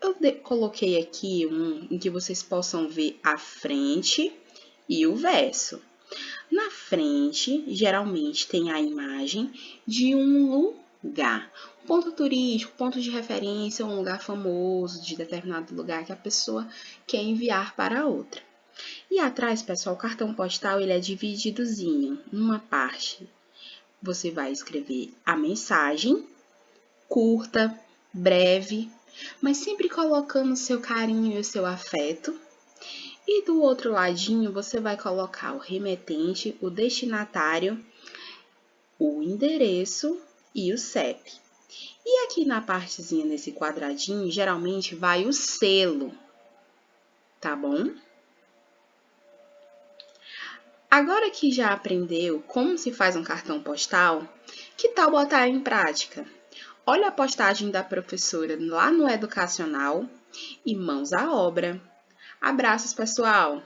Eu coloquei aqui um em que vocês possam ver a frente e o verso. Na frente, geralmente, tem a imagem de um lugar. Um ponto turístico, ponto de referência, um lugar famoso de determinado lugar que a pessoa quer enviar para outra. E atrás, pessoal, o cartão postal ele é divididozinho. Numa parte, você vai escrever a mensagem, curta, breve, mas sempre colocando o seu carinho e o seu afeto. E do outro ladinho, você vai colocar o remetente, o destinatário, o endereço e o CEP. E aqui na partezinha, nesse quadradinho, geralmente vai o selo, tá bom? Agora que já aprendeu como se faz um cartão postal, que tal botar em prática? Olha a postagem da professora lá no Educacional e mãos à obra. Abraços, pessoal!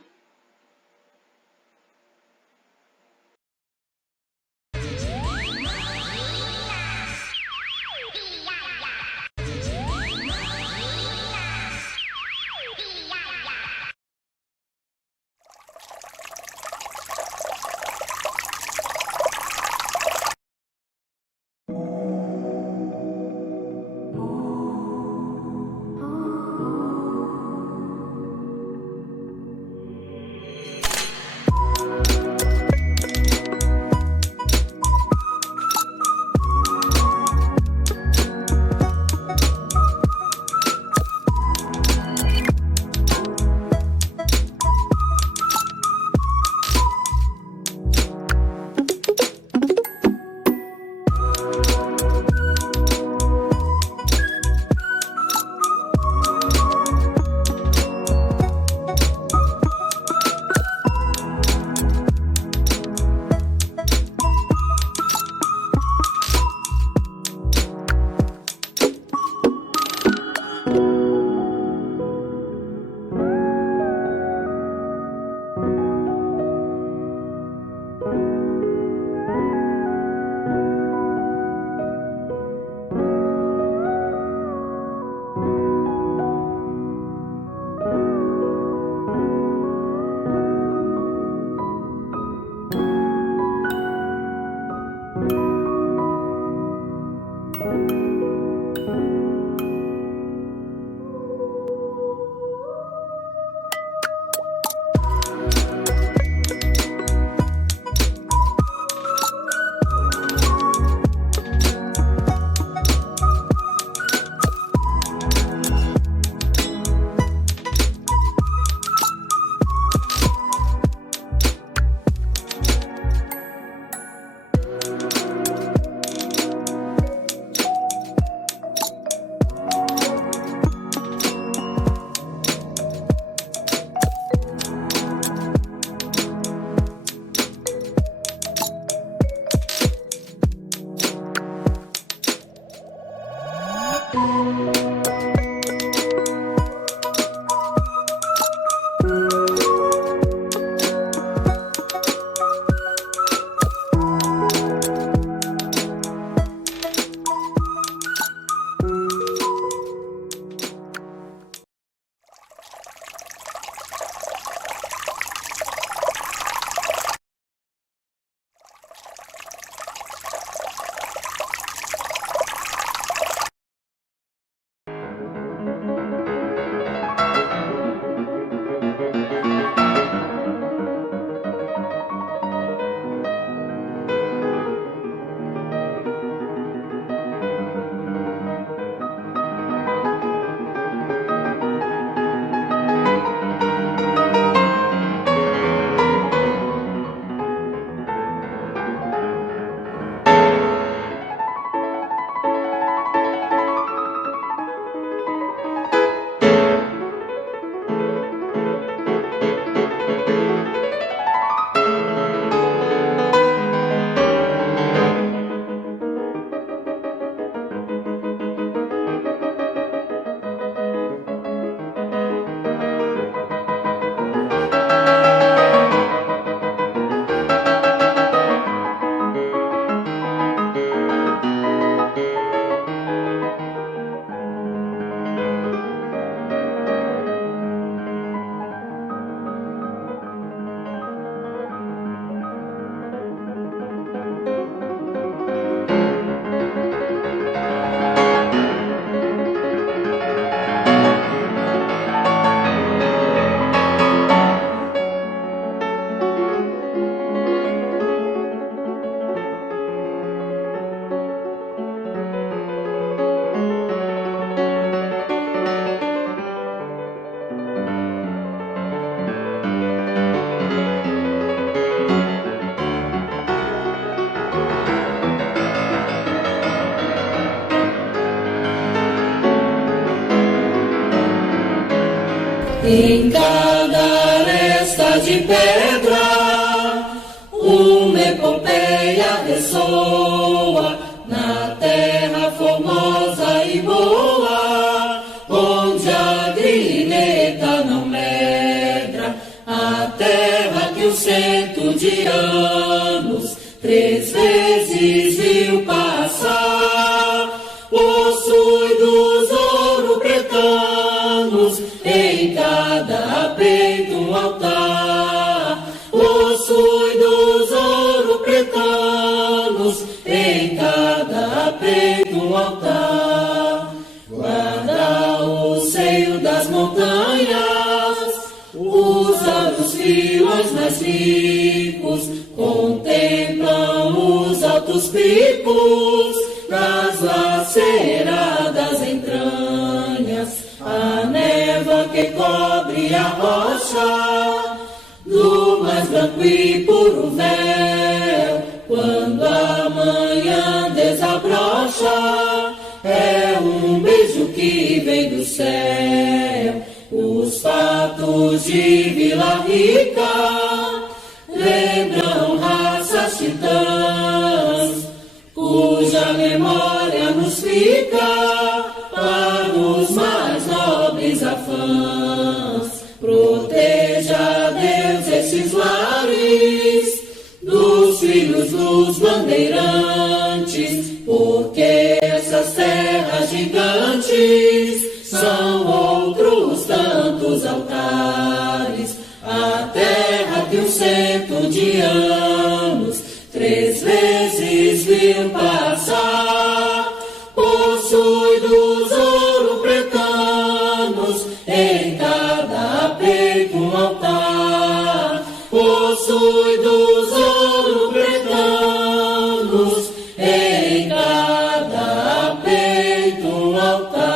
Em cada aresta de pedra, uma epopeia ressoa na terra formosa e boa, onde a grineta não medra, a terra que os 100 de anos 3 vezes viu passar, possui dos ouro pretanos em cada peito um altar, possui dos ouro pretanos em cada peito um altar. Guarda o seio das montanhas, usa os fios mais ricos, contemplam os altos picos das laceradas entranhas, a névoa que cobre a rocha do mais branco e puro véu. Quando a manhã desabrocha, é um beijo que vem do céu. Os fatos de Vila Rica lembram raças titãs, cuja memória nos fica para os mais nobres afãs. Proteja, Deus, esses lares dos filhos dos bandeirantes, porque essas terras gigantes são outros tantos altares. A terra que os 100 de anos 3 vezes viu passar, possui dos ouro pretanos em cada peito um altar, possui dos ouro pretanos em cada peito um altar.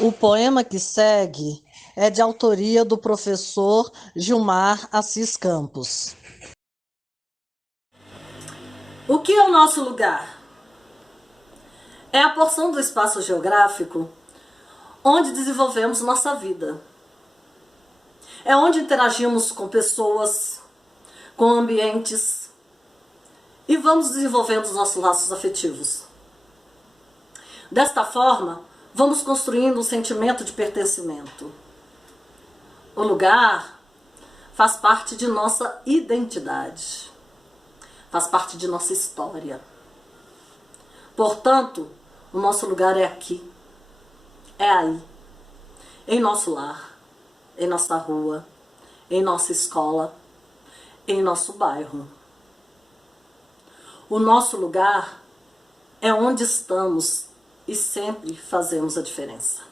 O poema que segue é de autoria do professor Gilmar Assis Campos. O que é o nosso lugar? É a porção do espaço geográfico onde desenvolvemos nossa vida. É onde interagimos com pessoas, com ambientes e vamos desenvolvendo os nossos laços afetivos. Desta forma, vamos construindo um sentimento de pertencimento. O lugar faz parte de nossa identidade, faz parte de nossa história. Portanto, o nosso lugar é aqui, é aí, em nosso lar, em nossa rua, em nossa escola, em nosso bairro. O nosso lugar é onde estamos e sempre fazemos a diferença.